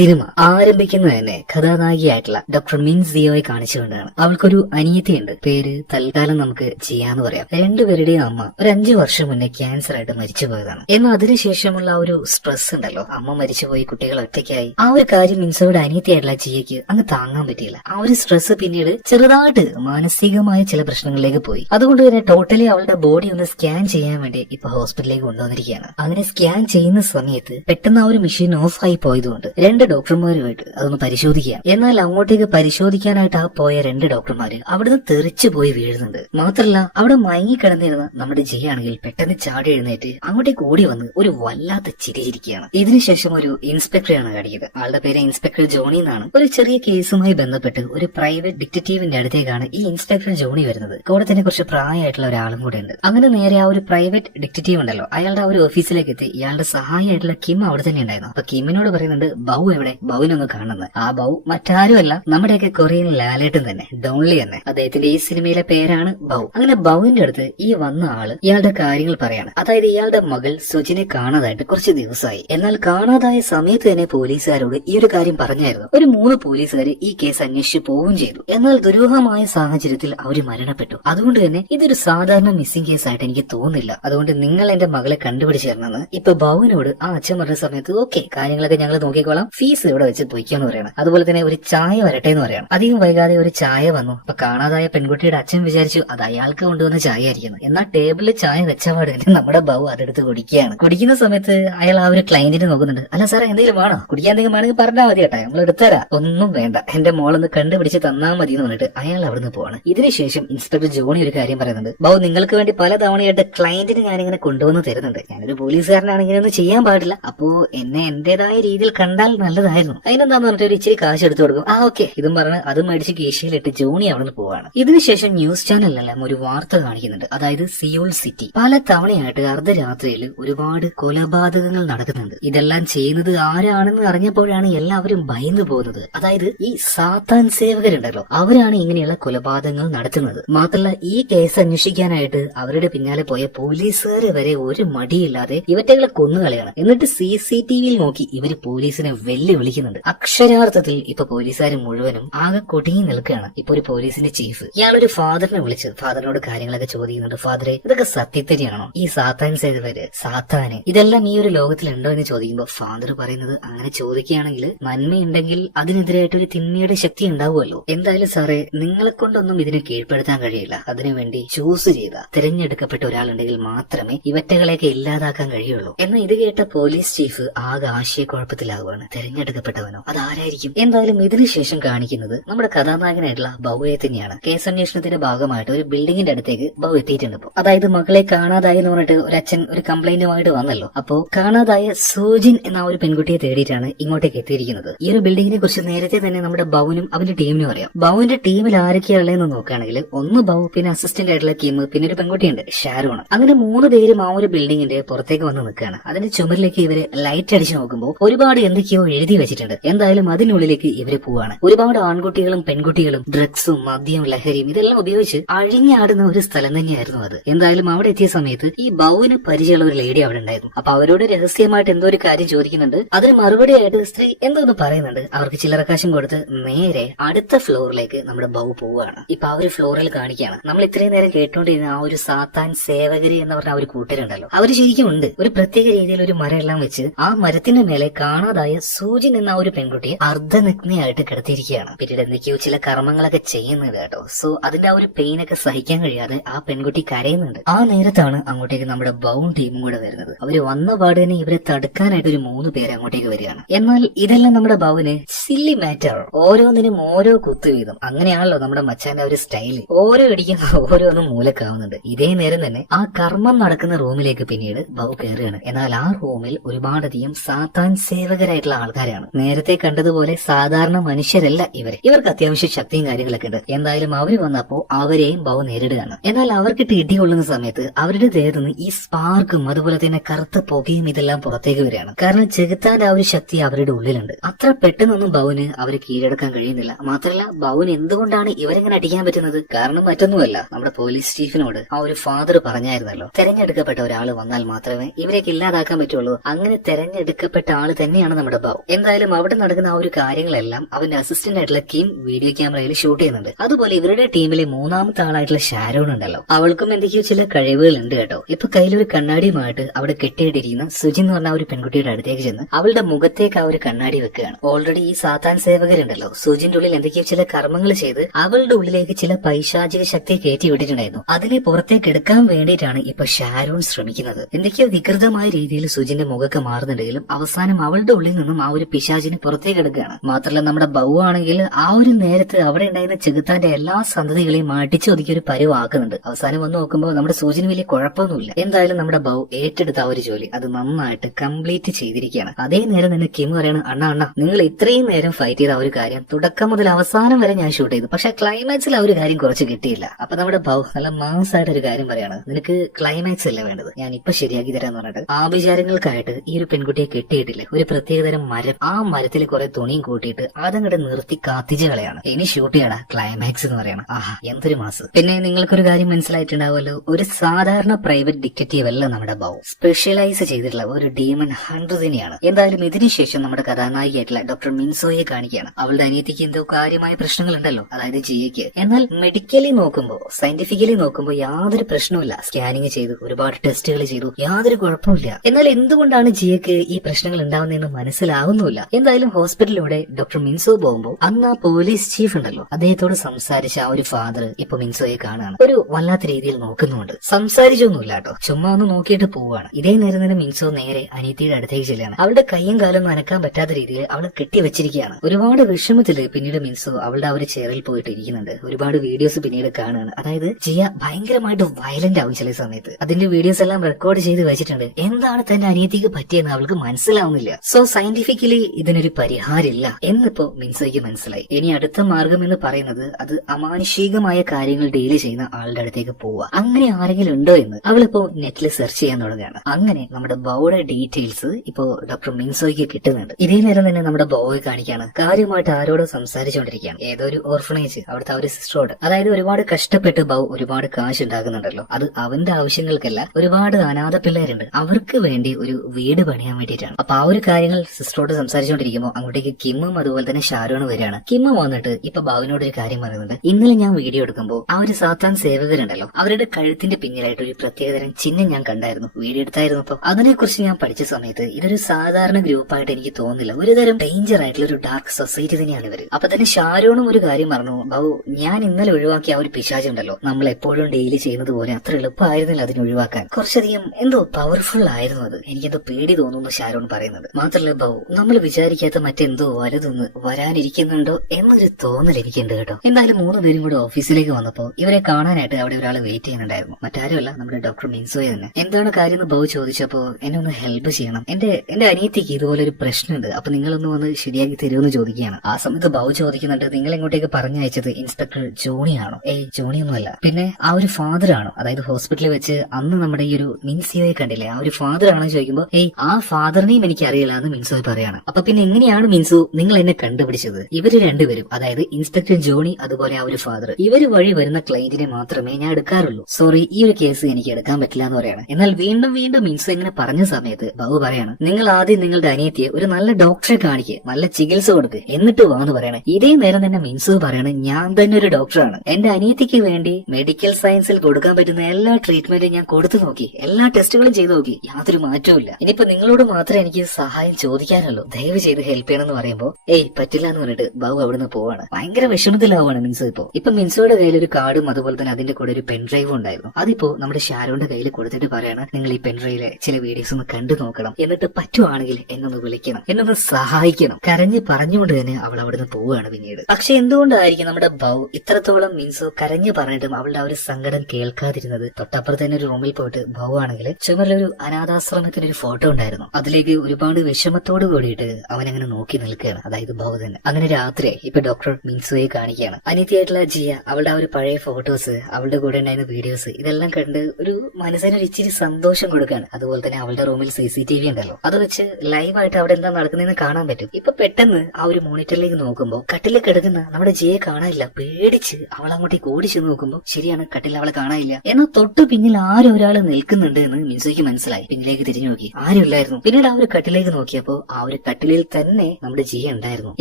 Cinema ആരംഭിക്കുന്നത് തന്നെ കഥാനായികയായിട്ടുള്ള doctor മിൻ സിയോയെ കാണിച്ചുകൊണ്ടാണ്. അവൾക്കൊരു അനിയത്തിയുണ്ട്. പേര് തൽക്കാലം നമുക്ക് ചെയ്യാന്ന് പറയാം. രണ്ടുപേരുടെയും അമ്മ ഒരു 5 വർഷം മുന്നേ ക്യാൻസർ ആയിട്ട് മരിച്ചു പോയതാണ്. എന്നാൽ അതിനുശേഷമുള്ള ആ ഒരു സ്ട്രെസ് ഉണ്ടല്ലോ, അമ്മ മരിച്ചുപോയി, കുട്ടികൾ ഒറ്റയ്ക്കായി, ആ ഒരു കാര്യം മിൻസോയുടെ അനിയത്തിയായിട്ടുള്ള ജിയയ്ക്ക് അങ്ങ് താങ്ങാൻ പറ്റിയില്ല. ആ ഒരു സ്ട്രെസ് പിന്നീട് ചെറുതായിട്ട് മാനസികമായ ചില പ്രശ്നങ്ങളിലേക്ക് പോയി. അതുകൊണ്ട് തന്നെ ടോട്ടലി അവളുടെ ബോഡി ഒന്ന് സ്കാൻ ചെയ്യാൻ വേണ്ടി ഇപ്പൊ ഹോസ്പിറ്റലിലേക്ക് കൊണ്ടുവന്നിരിക്കുകയാണ്. അങ്ങനെ സ്കാൻ ചെയ്യുന്ന സമയത്ത് പെട്ടെന്ന് ആ ഒരു മെഷീൻ ഓഫ് ആയി പോയതുകൊണ്ട് 2 ഡോക്ടർമാരുമായിട്ട് അതൊന്ന് പരിശോധിക്കാം. എന്നാൽ അങ്ങോട്ടേക്ക് പരിശോധിക്കാനായിട്ട് ആ പോയ 2 ഡോക്ടർമാര് അവിടുന്ന് തെറിച്ചു പോയി വീഴുന്നുണ്ട്. മാത്രല്ല അവിടെ മയങ്ങിക്കിടന്നിരുന്ന നമ്മുടെ ജിയ ആണെങ്കിൽ പെട്ടെന്ന് ചാടി എഴുന്നേറ്റ് അങ്ങോട്ടേക്ക് ഓടി വന്ന് ഒരു വല്ലാത്ത ചിരിച്ചിരിക്കുകയാണ്. ഇതിനുശേഷം ഒരു ഇൻസ്പെക്ടറെയാണ് കാണിക്കുന്നത്. ആളുടെ പേര് ഇൻസ്പെക്ടർ ജോണി എന്നാണ്. ഒരു ചെറിയ കേസുമായി ബന്ധപ്പെട്ട് ഒരു പ്രൈവറ്റ് ഡിറ്റക്റ്റീവിന്റെ അടുത്തേക്കാണ് ഈ ഇൻസ്പെക്ടർ ജോണി വരുന്നത്. കൂടെ തന്നെ കുറച്ച് പ്രായമായിട്ടുള്ള ഒരാളും കൂടെ ഉണ്ട്. അങ്ങനെ നേരെ ആ ഒരു പ്രൈവറ്റ് ഡിറ്റക്റ്റീവ് ഉണ്ടല്ലോ, അയാളുടെ ആ ഒരു ഓഫീസിലേക്ക് എത്തി. ഇയാളുടെ സഹായമായിട്ടുള്ള കിം അവിടെ തന്നെ ഉണ്ടായിരുന്നു. അപ്പൊ കിമ്മിനോട് പറയുന്നുണ്ട്, ബൗ എവിടെ, ബൗവിനൊന്ന് കാണുന്നത്. ആ ബൗ മറ്റാരുമല്ല, നമ്മുടെയൊക്കെ കൊറിയൻ ലാലേട്ടൻ തന്നെ, ഡോൺലി തന്നെ. അദ്ദേഹത്തിന്റെ ഈ സിനിമയിലെ പേരാണ് ബൗ. അങ്ങനെ ബൗവിന്റെ അടുത്ത് ഈ വന്ന ആള് ഇയാളുടെ കാര്യങ്ങൾ പറയാണ്. അതായത് ഇയാളുടെ മകൾ സുജിനെ കാണാതായിട്ട് കുറച്ച് ദിവസമായി. എന്നാൽ കാണാതായ സമയത്ത് തന്നെ പോലീസുകാരോട് ഈ ഒരു കാര്യം പറഞ്ഞായിരുന്നു. ഒരു 3 പോലീസുകാർ ഈ കേസ് അന്വേഷിച്ച് പോവുകയും ചെയ്തു. എന്നാൽ ദുരൂഹമായ സാഹചര്യത്തിൽ അവര് മരണപ്പെട്ടു. അതുകൊണ്ട് തന്നെ ഇതൊരു സാധാരണ മിസ്സിംഗ് കേസായിട്ട് എനിക്ക് തോന്നുന്നില്ല. അതുകൊണ്ട് നിങ്ങൾ എന്റെ മകളെ കണ്ടുപിടിച്ചു തരണമെന്ന് ഇപ്പൊ ബൗവിനോട് ആ അച്ഛൻ പറഞ്ഞ സമയത്ത്, ഓക്കെ, കാര്യങ്ങളൊക്കെ ഞങ്ങൾ നോക്കിക്കോളാം, ഫീസ് ഇവിടെ വെച്ച് പൊയ്ക്കാന്ന് പറയണം. അതുപോലെ തന്നെ ഒരു ചായ വരട്ടെ എന്ന് പറയണം. അധികം വൈകാതെ ഒരു ചായ വന്നു. അപ്പൊ കാണാതായ പെൺകുട്ടിയുടെ അച്ഛൻ വിചാരിച്ചു അത് അയാൾക്ക് കൊണ്ടുവന്ന ചായ ആയിരിക്കുന്നു. എന്നാൽ ടേബിളിൽ ചായ വെച്ചപാട് തന്നെ നമ്മുടെ ബൗ അതെടുത്ത് കുടിക്കുകയാണ്. കുടിക്കുന്ന സമയത്ത് അയാൾ ആ ഒരു ക്ലയന്റിനെ നോക്കുന്നുണ്ട്. അല്ല സാറേ, എന്തെങ്കിലും വേണോ, കുടിക്കാൻ എന്തെങ്കിലും വേണമെങ്കിൽ പറഞ്ഞാൽ മതി കേട്ടാ, നമ്മൾ എടുത്തരാ. ഒന്നും വേണ്ട, എന്റെ മോളൊന്ന് കണ്ടുപിടിച്ച് തന്നാൽ മതി എന്ന് പറഞ്ഞിട്ട് അയാൾ അവിടുന്ന് പോവാണ്. ഇതിനുശേഷം ഇൻസ്പെക്ടർ ജോണി ഒരു കാര്യം പറയുന്നുണ്ട്. ബൗ, നിങ്ങൾക്ക് വേണ്ടി പല തവണയായിട്ട് ക്ലയന്റിന് ഞാനിങ്ങനെ കൊണ്ടുവന്ന് തരുന്നുണ്ട്. ഞാനൊരു പോലീസുകാരനാണ്, ഇങ്ങനെയൊന്നും ചെയ്യാൻ പാടില്ല. അപ്പോ എന്നെ എന്റേതായ രീതിയിൽ കണ്ടാൽ നല്ലതായിരുന്നു. അതിനെന്താന്ന് പറഞ്ഞിട്ട് ഒരു ഇച്ചിരി കാശ് എടുത്തു കൊടുക്കും. ആ ഓക്കെ, ഇതും പറഞ്ഞ് അതും മേടിച്ച് കീശയിലിട്ട് ജോണി അവിടുന്ന് പോവാണ്. ഇതിനുശേഷം ന്യൂസ് ചാനലിലെല്ലാം ഒരു വാർത്ത കാണിക്കുന്നുണ്ട്. അതായത് സിയോൾ സിറ്റി പല തവണയായിട്ട് അർദ്ധരാത്രിയിൽ ഒരുപാട് കൊലപാതകങ്ങൾ നടക്കുന്നുണ്ട്. ഇതെല്ലാം ചെയ്യുന്നത് ആരാണെന്ന് അറിഞ്ഞപ്പോഴാണ് എല്ലാവരും ഭയന്നു പോകുന്നത്. അതായത് ഈ സാത്താൻ സേവകരുണ്ടല്ലോ, അവരാണ് ഇങ്ങനെയുള്ള കൊലപാതകങ്ങൾ നടത്തുന്നത്. മാത്രമല്ല ഈ കേസ് അന്വേഷിക്കാനായിട്ട് അവരുടെ പിന്നാലെ പോയ പോലീസുകാര് വരെ ഒരു മടിയില്ലാതെ ഇവറ്റകളെ കൊന്നുകളയാണ്. എന്നിട്ട് CCTVയിൽ നോക്കി ഇവര് പോലീസിനെ വെല്ലുവിളിക്കുന്നുണ്ട്. അക്ഷരാർത്ഥത്തിൽ ഇപ്പൊ പോലീസുകാർ മുഴുവനും ആകെ കൊടിങ്ങി നിൽക്കുകയാണ്. ഇപ്പൊ ഒരു പോലീസിന്റെ ചീഫ് ഇയാളൊരു ഫാദറിനെ വിളിച്ച് ഫാദറിനോട് കാര്യങ്ങളൊക്കെ ചോദിക്കുന്നുണ്ട്. ഫാദറെ, ഇതൊക്കെ സത്യത്തന്നെയാണോ, ഈ സാത്താൻ സേവകര്, സാത്താന് ഇതെല്ലാം ഈ ഒരു ലോകത്തിലുണ്ടോ എന്ന് ചോദിക്കുമ്പോ ഫാദർ പറയുന്നത്, അങ്ങനെ ചോദിക്കുകയാണെങ്കിൽ നന്മയുണ്ടെങ്കിൽ അതിനെതിരായിട്ടൊരു തിന്മയുടെ ശക്തി ഉണ്ടാവുമല്ലോ. എന്തായാലും സാറേ, നിങ്ങളെ കൊണ്ടൊന്നും ഇതിനെ കീഴ്പ്പെടുത്താൻ കഴിയില്ല. അതിനുവേണ്ടി ചൂസ് ചെയ്ത തിരഞ്ഞെടുക്കപ്പെട്ട ഒരാളുണ്ടെങ്കിൽ മാത്രമേ ഇവറ്റകളെയൊക്കെ ഇല്ലാതാക്കാൻ കഴിയുള്ളൂ. എന്നാൽ ഇത് കേട്ട പോലീസ് ചീഫ് ആകെ ആശയക്കുഴപ്പത്തിലാവുകയാണ്. തിരഞ്ഞെടുക്കപ്പെട്ടവനോ, അതാരായിരിക്കും? എന്തായാലും ഇതിനുശേഷം കാണിക്കുന്നത് നമ്മുടെ കഥാനായകനായിട്ടുള്ള ബൗയെ തന്നെയാണ്. കേസ് അന്വേഷണത്തിന്റെ ഭാഗമായിട്ട് ഒരു ബിൽഡിങ്ങിന്റെ അടുത്തേക്ക് ബൗ എത്തിയിട്ടുണ്ട്. ഇപ്പൊ അതായത് മകളെ കാണാതായി എന്ന് പറഞ്ഞിട്ട് ഒരു അച്ഛൻ ഒരു കംപ്ലൈന്റുമായിട്ട് വന്നല്ലോ. അപ്പോ കാണാതായ സൂജിൻ എന്ന ഒരു പെൺകുട്ടിയെ തേടിയിട്ടാണ് ഇങ്ങോട്ടേക്ക് എത്തിയിരിക്കുന്നത്. ഈ ഒരു ബിൽഡിങ്ങിനെ കുറിച്ച് നേരത്തെ തന്നെ നമ്മുടെ ബൗവിനും അവന്റെ ടീമിനും അറിയാം. ബൗവിന്റെ ടീമിൽ ആരൊക്കെയുള്ളതെന്ന് നോക്കുകയാണെങ്കിൽ ഒന്ന് ബൗ, പിന്നെ അസിസ്റ്റന്റ് ആയിട്ടുള്ള കിം, പിന്നെ ഒരു പെൺകുട്ടിയുണ്ട് ഷാരോൺ. അങ്ങനെ 3 പേരും ആ ഒരു ബിൽഡിങ്ങിന്റെ പുറത്തേക്ക് വന്ന് നിൽക്കുകയാണ്. അതിന്റെ ചുമരിലേക്ക് ഇവര് ലൈറ്റ് അടിച്ച് നോക്കുമ്പോൾ ഒരുപാട് എന്തൊക്കെയോ എഴുതി വെച്ചിട്ടുണ്ട്. എന്തായാലും അതിനുള്ളിലേക്ക് ഇവര് പോവാണ്. ഒരുപാട് ആൺകുട്ടികളും പെൺകുട്ടികളും ഡ്രഗ്സും മദ്യം ലഹരിയും ഇതെല്ലാം ഉപയോഗിച്ച് അഴിഞ്ഞാടുന്ന ഒരു സ്ഥലം തന്നെയായിരുന്നു അത്. എന്തായാലും അവിടെ എത്തിയ സമയത്ത് ഈ ബൗവിന് പരിചയമുള്ള ഒരു ലേഡി അവിടെ ഉണ്ടായിരുന്നു. അപ്പൊ അവരോട് രഹസ്യമായിട്ട് എന്തോ ഒരു കാര്യം ചോദിക്കുന്നുണ്ട്. അതിന് മറുപടിയായിട്ട് സ്ത്രീ എന്തോന്ന് പറയുന്നുണ്ട്. അവർക്ക് ചില്ലറക്കാശം കൊടുത്ത് നേരെ അടുത്ത ഫ്ലോറിലേക്ക് നമ്മുടെ ബൗ പോവുകയാണ്. ഇപ്പൊ ആ ഒരു ഫ്ലോറിൽ കാണിക്കുകയാണ് നമ്മൾ ഇത്രയും നേരം കേട്ടോണ്ടിരുന്ന ആ ഒരു സാത്താൻ സേവകര് എന്ന് പറഞ്ഞ ആ ഒരു കൂട്ടരുണ്ടല്ലോ, അവര് ശരിക്കും ഉണ്ട്. ഒരു പ്രത്യേക രീതിയിൽ ഒരു മരം എല്ലാം വെച്ച് ആ മരത്തിന്റെ മേലെ കാണാതായ സൂജിൻ എന്ന ഒരു പെൺകുട്ടിയെ അർദ്ധനഗ്നയായിട്ട് കിടത്തിയിരിക്കുകയാണ്. പിന്നീട് എന്തൊക്കെയോ ചില കർമ്മങ്ങളൊക്കെ ചെയ്യുന്നത് കേട്ടോ. സോ അതിന്റെ ആ ഒരു പെയിനൊക്കെ സഹിക്കാൻ കഴിയാതെ ആ പെൺകുട്ടി കരയുന്നുണ്ട്. ആ നേരത്താണ് അങ്ങോട്ടേക്ക് നമ്മുടെ ബൗൺ ടീമും കൂടെ വരുന്നത്. അവര് വന്ന പാട് തന്നെ ഇവരെ തടുക്കാനായിട്ട് ഒരു 3 പേര് അങ്ങോട്ടേക്ക് വരികയാണ്. എന്നാൽ ഇതെല്ലാം നമ്മുടെ ബൗവിന് സില്ലി മാറ്റർ, ഓരോന്നിനും ഓരോ കുത്തു വീതം. അങ്ങനെയാണല്ലോ നമ്മുടെ മച്ചാന്റെ ഒരു സ്റ്റൈല്. ഓരോ ഇടിക്കുന്ന ഓരോന്നും മൂലക്കാവുന്നുണ്ട്. ഇതേ നേരം തന്നെ ആ കർമ്മം നടക്കുന്ന റൂമിലേക്ക് പിന്നീട് ബൗ കയറുകയാണ്. എന്നാൽ ആ റൂമിൽ ഒരുപാടധികം സാത്താൻ സേവകരായിട്ടുള്ള ആൾക്കാരാണ്. നേരത്തെ കണ്ടതുപോലെ സാധാരണ മനുഷ്യരല്ല ഇവര്. ഇവർക്ക് അത്യാവശ്യം ശക്തിയും കാര്യങ്ങളൊക്കെ ഉണ്ട്. എന്തായാലും അവര് വന്നപ്പോ അവരെയും ബൗ നേരിടുകയാണ്. എന്നാൽ അവർക്കിട്ട് ഇടികൊള്ളുന്ന സമയത്ത് അവരുടെ ദേഹത്തുനിന്ന് ഈ സ്പാർക്കും അതുപോലെ തന്നെ കറുത്ത പുകയും ഇതെല്ലാം പുറത്തേക്ക് വരികയാണ്. കാരണം ചെകുത്താന്റെ ആ ഒരു ശക്തി അവരുടെ ഉള്ളിലുണ്ട്. അത്ര പെട്ടെന്നൊന്നും ബൗവിന് അവരെ കീഴടക്കാൻ കഴിയുന്നില്ല. മാത്രമല്ല ബൗവിന് എന്തുകൊണ്ടാണ് ഇവരെങ്ങനെ അടിക്കാൻ പറ്റുന്നത്? കാരണം മറ്റൊന്നുമല്ല, നമ്മുടെ പോലീസ് ചീഫിനോട് ആ ഒരു ഫാദർ പറഞ്ഞായിരുന്നല്ലോ, തെരഞ്ഞെടുക്കപ്പെട്ട ഒരാൾ വന്നാൽ മാത്രമേ ഇവരെയൊക്കെ ഇല്ലാതാക്കാൻ പറ്റുള്ളൂ. അങ്ങനെ തെരഞ്ഞെടുക്കപ്പെട്ട ആള് തന്നെയാണ് നമ്മുടെ ബൗ. എന്തായാലും അവിടെ നടക്കുന്ന ആ ഒരു കാര്യങ്ങളെല്ലാം അവന്റെ അസിസ്റ്റന്റ് ആയിട്ടുള്ള കിം വീഡിയോ ക്യാമറയിൽ ഷൂട്ട് ചെയ്യുന്നുണ്ട്. അതുപോലെ ഇവരുടെ ടീമിലെ മൂന്നാമത്തെ ആളായിട്ടുള്ള ഷാരോൺ ഉണ്ടല്ലോ, അവൾക്കും എന്തൊക്കെയോ ചില കഴിവുകൾ ഉണ്ട് കേട്ടോ. ഇപ്പൊ കയ്യിലൊരു കണ്ണാടിയുമായിട്ട് അവിടെ കെട്ടിയിട്ടിരിക്കുന്ന സുജി എന്ന് പറഞ്ഞ ഒരു പെൺകുട്ടിയുടെ അടുത്തേക്ക് ചെന്ന് അവളുടെ മുഖത്തേക്ക് ആ ഒരു കണ്ണാടി വെക്കുകയാണ്. ഓൾറെഡി ഈ സാത്താൻ സേവകരുണ്ടല്ലോ സുജിന്റെ ഉള്ളിൽ എന്തൊക്കെയോ ചില കർമ്മങ്ങൾ ചെയ്ത് അവളുടെ ഉള്ളിലേക്ക് ചില പൈശാചിക ശക്തിയെ കയറ്റി വിട്ടിട്ടുണ്ടായിരുന്നു. അതിനെ പുറത്തേക്ക് എടുക്കാൻ വേണ്ടിയിട്ടാണ് ഇപ്പൊ ഷാരോൺ ശ്രമിക്കുന്നത്. എന്തൊക്കെയോ വികൃതമായ രീതിയിൽ സുജിന്റെ മുഖമൊക്കെ മാറുന്നുണ്ടെങ്കിലും അവസാനം അവളുടെ ഉള്ളിൽ നിന്നും ആ ഒരു പിശാചിനെ പുറത്തേക്ക് എടുക്കുകയാണ്. മാത്രമല്ല നമ്മുടെ ബൗ ആണെങ്കിൽ ആ ഒരു നേരത്ത് അവിടെ ഉണ്ടായിരുന്ന ചെകുത്താന്റെ എല്ലാ സന്തതികളെയും അടിച്ചൊതുക്കി ഒരു പരുവാക്കുന്നുണ്ട്. അവസാനം വന്ന് നോക്കുമ്പോൾ നമ്മുടെ സൂചന വലിയ കുഴപ്പമൊന്നുമില്ല. എന്തായാലും നമ്മുടെ ബൗ ഏറ്റെടുത്ത ആ ഒരു ജോലി അത് നന്നായിട്ട് കംപ്ലീറ്റ് ചെയ്തിരിക്കുകയാണ്. അതേ നേരം തന്നെ കിം പറയാണ്, അണ്ണ നിങ്ങൾ ഇത്രയും നേരം ഫൈറ്റ് ചെയ്ത ആ ഒരു കാര്യം തുടക്കം മുതൽ അവസാനം വരെ ഞാൻ ഷൂട്ട് ചെയ്തു, പക്ഷെ ക്ലൈമാക്സിൽ ആ ഒരു കാര്യം കുറച്ച് കിട്ടിയില്ല. അപ്പൊ നമ്മുടെ ബൗ നല്ല മാസായിട്ട് ഒരു കാര്യം പറയാണ്, നിനക്ക് ക്ലൈമാക്സ് അല്ല വേണ്ടത്, ഞാൻ ഇപ്പൊ ശരിയാക്കി തരാന്ന് പറഞ്ഞിട്ട് ആഭിചാരങ്ങൾക്കായിട്ട് ഈ ഒരു പെൺകുട്ടിയെ കെട്ടിയിട്ടില്ല ഒരു പ്രത്യേകതരം മരം, ആ മരത്തിൽ കുറെ തുണിയും കൂട്ടിയിട്ട് അതങ്ങോട്ട് നിർത്തി കത്തിച്ച് കളയാണ്. ഇനി ഷൂട്ട് ചെയ്യണ ക്ലൈമാക്സ് എന്ന് പറയണം. ആഹാ എന്തൊരു മാസ്. പിന്നെ നിങ്ങൾക്കൊരു കാര്യം മനസ്സിലായിട്ടുണ്ടാവുമല്ലോ, ഒരു സാധാരണ പ്രൈവറ്റ് ഡിറ്റക്റ്റീവ് അല്ല നമ്മുടെ ബൗ, സ്പെഷ്യലൈസ് ചെയ്തിട്ടുള്ള ഒരു ഡീമൺ ഹണ്ടർ തന്നെയാണ്. എന്തായാലും ഇതിനുശേഷം നമ്മുടെ കഥാനായികയായിട്ടുള്ള ഡോക്ടർ മിൻസോയെ കാണിക്കുകയാണ്. അവളുടെ അനിയത്തിക്ക് എന്തോ കാര്യമായ പ്രശ്നങ്ങൾ ഉണ്ടല്ലോ, അതായത് ജിയയ്ക്ക്. എന്നാൽ മെഡിക്കലി നോക്കുമ്പോ സയന്റിഫിക്കലി നോക്കുമ്പോ യാതൊരു പ്രശ്നവുമില്ല. സ്കാനിങ് ചെയ്തു, ഒരുപാട് ടെസ്റ്റുകൾ ചെയ്തു, യാതൊരു കുഴപ്പമില്ല. എന്നാൽ എന്തുകൊണ്ടാണ് ജിയക്ക് ഈ പ്രശ്നങ്ങൾ ഉണ്ടാവുന്നതെന്ന് മനസ്സിലാവുന്നില്ല. എന്തായാലും ഹോസ്പിറ്റലിലൂടെ ഡോക്ടർ മിൻസോ പോകുമ്പോൾ അന്ന് ആ പോലീസ് ചീഫ് ഉണ്ടല്ലോ അദ്ദേഹത്തോട് സംസാരിച്ച ആ ഒരു ഫാദർ ഇപ്പൊ മിൻസോയെ കാണാണ്. ഒരു വല്ലാത്ത രീതിയിൽ നോക്കുന്നുണ്ട്. സംസാരിച്ചൊന്നുമില്ല കേട്ടോ, ചുമ്മാ ഒന്ന് നോക്കിയിട്ട് പോവാണ്. ഇതേ നേരം തന്നെ മിൻസോ നേരെ അനിയത്തിയുടെ അടുത്തേക്ക് ചെല്ലുകയാണ്. അവളുടെ കൈയും കാലും നനക്കാൻ പറ്റാത്ത രീതിയിൽ അവളെ കെട്ടിവെച്ചിരിക്കുകയാണ്. ഒരുപാട് വിഷമത്തില് പിന്നീട് മിൻസോ അവളുടെ ആ ഒരു ചെയറിൽ പോയിട്ട് ഇരിക്കുന്നുണ്ട്. ഒരുപാട് വീഡിയോസ് പിന്നീട് കാണുകയാണ്. അതായത് ജിയ ഭയങ്കരമായിട്ട് വയലന്റ് ആവും ചില സമയത്ത്. അതിന്റെ വീഡിയോസ് എല്ലാം റെക്കോർഡ് ചെയ്ത് വെച്ചിട്ടുണ്ട്. എന്താണ് തന്റെ അനിയത്തിക്ക് പറ്റിയെന്ന് അവൾക്ക് മനസ്സിലാവുന്നില്ല. സോ സയന്റിഫിക്കലി ഇതിനൊരു പരിഹാരമില്ല എന്നിപ്പോ മിൻസോയ്ക്ക് മനസ്സിലായി. ഇനി അടുത്ത മാർഗം എന്ന് പറയുന്നത് അത് അമാനുഷികമായ കാര്യങ്ങൾ ഡീൽ ചെയ്യുന്ന ആളുടെ അടുത്തേക്ക് പോവുക. അങ്ങനെ ആരെങ്കിലും ഉണ്ടോ എന്ന് അവളിപ്പോ നെറ്റിൽ സെർച്ച് ചെയ്യാൻ തുടങ്ങുകയാണ്. അങ്ങനെ നമ്മുടെ ബൗയുടെ ഡീറ്റെയിൽസ് ഇപ്പോ ഡോക്ടർ മിൻസോയ്ക്ക് കിട്ടുന്നുണ്ട്. ഇതേ നേരം തന്നെ നമ്മുടെ ബൗയെ കാണിക്കാണ്. കാര്യമായിട്ട് ആരോടോ സംസാരിച്ചുകൊണ്ടിരിക്കുകയാണ്. ഏതോ ഒരു ഓർഫണേജ് അവിടുത്തെ ആ ഒരു സിസ്റ്ററോട്. അതായത് ഒരുപാട് കഷ്ടപ്പെട്ട് ബൗ ഒരുപാട് കാശ് ഉണ്ടാക്കുന്നുണ്ടല്ലോ, അത് അവന്റെ ആവശ്യങ്ങൾക്കല്ല, ഒരുപാട് അനാഥ പിള്ളേരുണ്ട് അവർക്ക് വേണ്ടി ഒരു വീട് പണിയാൻ വേണ്ടിയിട്ടാണ്. അപ്പൊ ആ ഒരു കാര്യങ്ങൾ സിസ്റ്ററോട് സംസാരിച്ചുകൊണ്ടിരിക്കുമ്പോൾ അങ്ങോട്ടേക്ക് കിമ്മും അതുപോലെ തന്നെ ഷാരോണ് വരികയാണ്. കിമ്മ വന്നിട്ട് ഇപ്പൊ ബാബുവിനോട് ഒരു കാര്യം പറയുന്നുണ്ട്. ഇന്നലെ ഞാൻ വീഡിയോ എടുക്കുമ്പോൾ ആ ഒരു സാത്താൻ സേവകരുണ്ടല്ലോ അവരുടെ കഴുത്തിന്റെ പിന്നിലായിട്ട് ഒരു പ്രത്യേകതരം ചിഹ്നം ഞാൻ കണ്ടായിരുന്നു, വീഡിയോ എടുത്തായിരുന്നു. അപ്പൊ അതിനെക്കുറിച്ച് ഞാൻ പഠിച്ച സമയത്ത് ഇതൊരു സാധാരണ ഗ്രൂപ്പായിട്ട് എനിക്ക് തോന്നുന്നില്ല, ഒരുതരം ഡേഞ്ചർ ആയിട്ടുള്ള ഒരു ഡാർക്ക് സൊസൈറ്റി തന്നെയാണ് ഇവര്. അപ്പൊ തന്നെ ഷാരോണും ഒരു കാര്യം പറഞ്ഞു, ബാബു ഞാൻ ഇന്നലെ ഒഴിവാക്കിയ ആ ഒരു പിശാചുണ്ടല്ലോ നമ്മൾ എപ്പോഴും ഡെയിലി ചെയ്യുന്നത് പോലെ അത്ര എളുപ്പമായിരുന്നില്ല അതിന് ഒഴിവാക്കാൻ, കുറച്ചധികം എന്തോ പവർഫുൾ ആയിരുന്നു അത്, എനിക്കെന്തോ പേടി തോന്നുന്നു ഷാരോൺ പറയുന്നത്. മാത്രമല്ല ബാബു നമ്മൾ വിചാരിക്കാത്ത മറ്റെന്തോ വലുതൊന്ന് വരാനിരിക്കുന്നുണ്ടോ എന്നൊരു തോന്നൽ എനിക്കുണ്ട് കേട്ടോ. എന്തായാലും 3 പേരും കൂടെ ഓഫീസിലേക്ക് വന്നപ്പോ ഇവരെ കാണാനായിട്ട് അവിടെ ഒരാൾ വെയിറ്റ് ചെയ്യുന്നുണ്ടായിരുന്നു. മറ്റാരുമല്ല നമ്മുടെ ഡോക്ടർ മിൻസോയെ തന്നെ. എന്താണ് കാര്യം എന്ന് ബൗ ചോദിച്ചപ്പോ എന്നെ ഒന്ന് ഹെൽപ്പ് ചെയ്യണം, എന്റെ അനിയത്തിക്ക് ഇതുപോലെ ഒരു പ്രശ്നമുണ്ട്, അപ്പൊ നിങ്ങളൊന്ന് വന്ന് ശരിയാക്കി തരുമെന്ന് ചോദിക്കുകയാണ്. ആ സമയത്ത് ബൗ ചോദിക്കുന്നുണ്ട്, നിങ്ങൾ ഇങ്ങോട്ടേക്ക് പറഞ്ഞയച്ചത് ഇൻസ്പെക്ടർ ജോണിയാണോ? ഏയ് ജോണിയൊന്നുമല്ല. പിന്നെ ആ ഒരു ഫാദർ ആണോ? അതായത് ഹോസ്പിറ്റലിൽ വെച്ച് അന്ന് നമ്മുടെ ഈ ഒരു മിൻസിയോയെ കണ്ടില്ലേ, ആ ഒരു ഫാദർ ആണോ ചോദിക്കുമ്പോ ഏയ് ആ ഫാദറിനെയും എനിക്ക് അറിയില്ല എന്ന് മിൻസോയെ പറയാണ്. അപ്പൊ പിന്നെ എങ്ങനെയാണ് മിൻസു നിങ്ങൾ എന്നെ കണ്ടുപിടിച്ചത്? ഇവര് രണ്ടുപേരും അതായത് ഇൻസ്പെക്ടർ ജോണി അതുപോലെ ആ ഒരു ഫാദർ ഇവര് വഴി വരുന്ന ക്ലയന്റിനെ മാത്രമേ ഞാൻ എടുക്കാറുള്ളൂ, സോറി ഈ ഒരു കേസ് എനിക്ക് എടുക്കാൻ പറ്റില്ല എന്ന് പറയാണ്. എന്നാൽ വീണ്ടും വീണ്ടും മിൻസു ഇങ്ങനെ പറഞ്ഞ സമയത്ത് ബാബു പറയാണ്, നിങ്ങൾ ആദ്യം നിങ്ങളുടെ അനിയത്തിയെ ഒരു നല്ല ഡോക്ടറെ കാണിക്കുക, നല്ല ചികിത്സ കൊടുക്കുക, എന്നിട്ട് വാന്ന് പറയണേ. ഇതേ നേരം തന്നെ മിൻസു പറയാണ്, ഞാൻ തന്നെ ഒരു ഡോക്ടറാണ്, എന്റെ അനിയത്തിക്ക് വേണ്ടി മെഡിക്കൽ സയൻസിൽ കൊടുക്കാൻ പറ്റുന്ന എല്ലാ ട്രീറ്റ്മെന്റും ഞാൻ കൊടുത്തു നോക്കി, എല്ലാ ടെസ്റ്റുകളും ചെയ്തു നോക്കി, യാതൊരു മാറ്റവും ഇല്ല. ഇനിയിപ്പോ നിങ്ങളോട് മാത്രമേ എനിക്ക് സഹായം ചോദിക്കാനുള്ളൂ, ദയവ് ചെയ്ത് ഹെൽപ്പ് ചെയ്യണമെന്ന് പറയുമ്പോ ഏയ് പറ്റില്ല എന്ന് പറഞ്ഞിട്ട് ബാബു അവിടുന്ന് പോവാണ്. ഭയങ്കര വിഷമത്തിലാവുകയാണ് മിൻസു. ഇപ്പൊ മിൻസുയുടെ കയ്യിൽ ഒരു കാർഡും അതുപോലെ തന്നെ അതിന്റെ കൂടെ ഒരു പെൻഡ്രൈവും ഉണ്ടായിരുന്നു. അതിപ്പോ നമ്മുടെ ഷാരോന്റെ കയ്യിൽ കൊടുത്തിട്ട് പറയാണ്, നിങ്ങൾ ഈ പെൻഡ്രൈവിലെ ചില വീഡിയോസ് ഒന്ന് കണ്ടു നോക്കണം, എന്നിട്ട് പറ്റുവാണെങ്കിൽ എന്നൊന്ന് വിളിക്കണം, എന്നൊന്ന് സഹായിക്കണം. കരഞ്ഞ് പറഞ്ഞുകൊണ്ട് തന്നെ അവൾ അവിടുന്ന് പോവുകയാണ് പിന്നീട്. പക്ഷെ എന്തുകൊണ്ടായിരിക്കും നമ്മുടെ ബൗ ഇത്രത്തോളം മിൻസു കരഞ്ഞു പറഞ്ഞിട്ടും അവളുടെ ആ ഒരു സങ്കടം കേൾക്കാതിരുന്നത്? തൊട്ടപ്പുറത്ത് തന്നെ ഒരു റൂമിൽ പോയിട്ട് ബൗ ആണെങ്കിൽ ചുമരിലൊരു അനാഥാശ്രമത്തിന്റെ ഒരു ഫോട്ടോ ഉണ്ടായിരുന്നു, അതിലേക്ക് ഒരുപാട് വിഷമത്തോട് കൂടിയിട്ട് അവനങ്ങനെ നോക്കി നിൽക്കുകയാണ്, അതായത് ബൗ തന്നെ. അങ്ങനെ രാത്രി ഇപ്പൊ ഡോക്ടർ മിൻസുയെ കാണിക്കുകയാണ്. അനിയത്തിയായിട്ടുള്ള ജിയ അവളുടെ ആ ഒരു പഴയ ഫോട്ടോസ്, അവളുടെ കൂടെ ഉണ്ടായിരുന്ന വീഡിയോസ് ഇതെല്ലാം കണ്ട് ഒരു മനസ്സിനൊരു ഇച്ചിരി സന്തോഷം കൊടുക്കുകയാണ്. അതുപോലെ തന്നെ അവളുടെ റൂമിൽ CCTV ഉണ്ടല്ലോ, അത് വെച്ച് ലൈവായിട്ട് അവിടെ എന്താ നടക്കുന്നതെന്ന് കാണാൻ പറ്റും. ഇപ്പൊ പെട്ടെന്ന് ആ ഒരു മോണിറ്ററിലേക്ക് നോക്കുമ്പോൾ കട്ടിലേക്ക് കിടക്കുന്ന നമ്മുടെ ജിയെ കാണാനില്ല. പേടിച്ച് അവൾ അങ്ങോട്ടേക്ക് ഓടിച്ചു നോക്കുമ്പോൾ ശരിയാണ്, കട്ടിൽ അവളെ കാണാനില്ല. എന്നാൽ തൊട്ടു പിന്നിൽ ആരൊരാൾ നിൽക്കുന്നുണ്ട് എന്ന് മിൻസോയ്ക്ക് മനസ്സിലായി. പിന്നിലേക്ക് തിരിഞ്ഞു നോക്കി, ആരുമില്ലായിരുന്നു. പിന്നീട് ആ ഒരു കട്ടിലേക്ക് നോക്കിയപ്പോ ആ ഒരു കട്ടിലിൽ തന്നെ നമ്മുടെ ജിയ ഉണ്ടായിരുന്നു.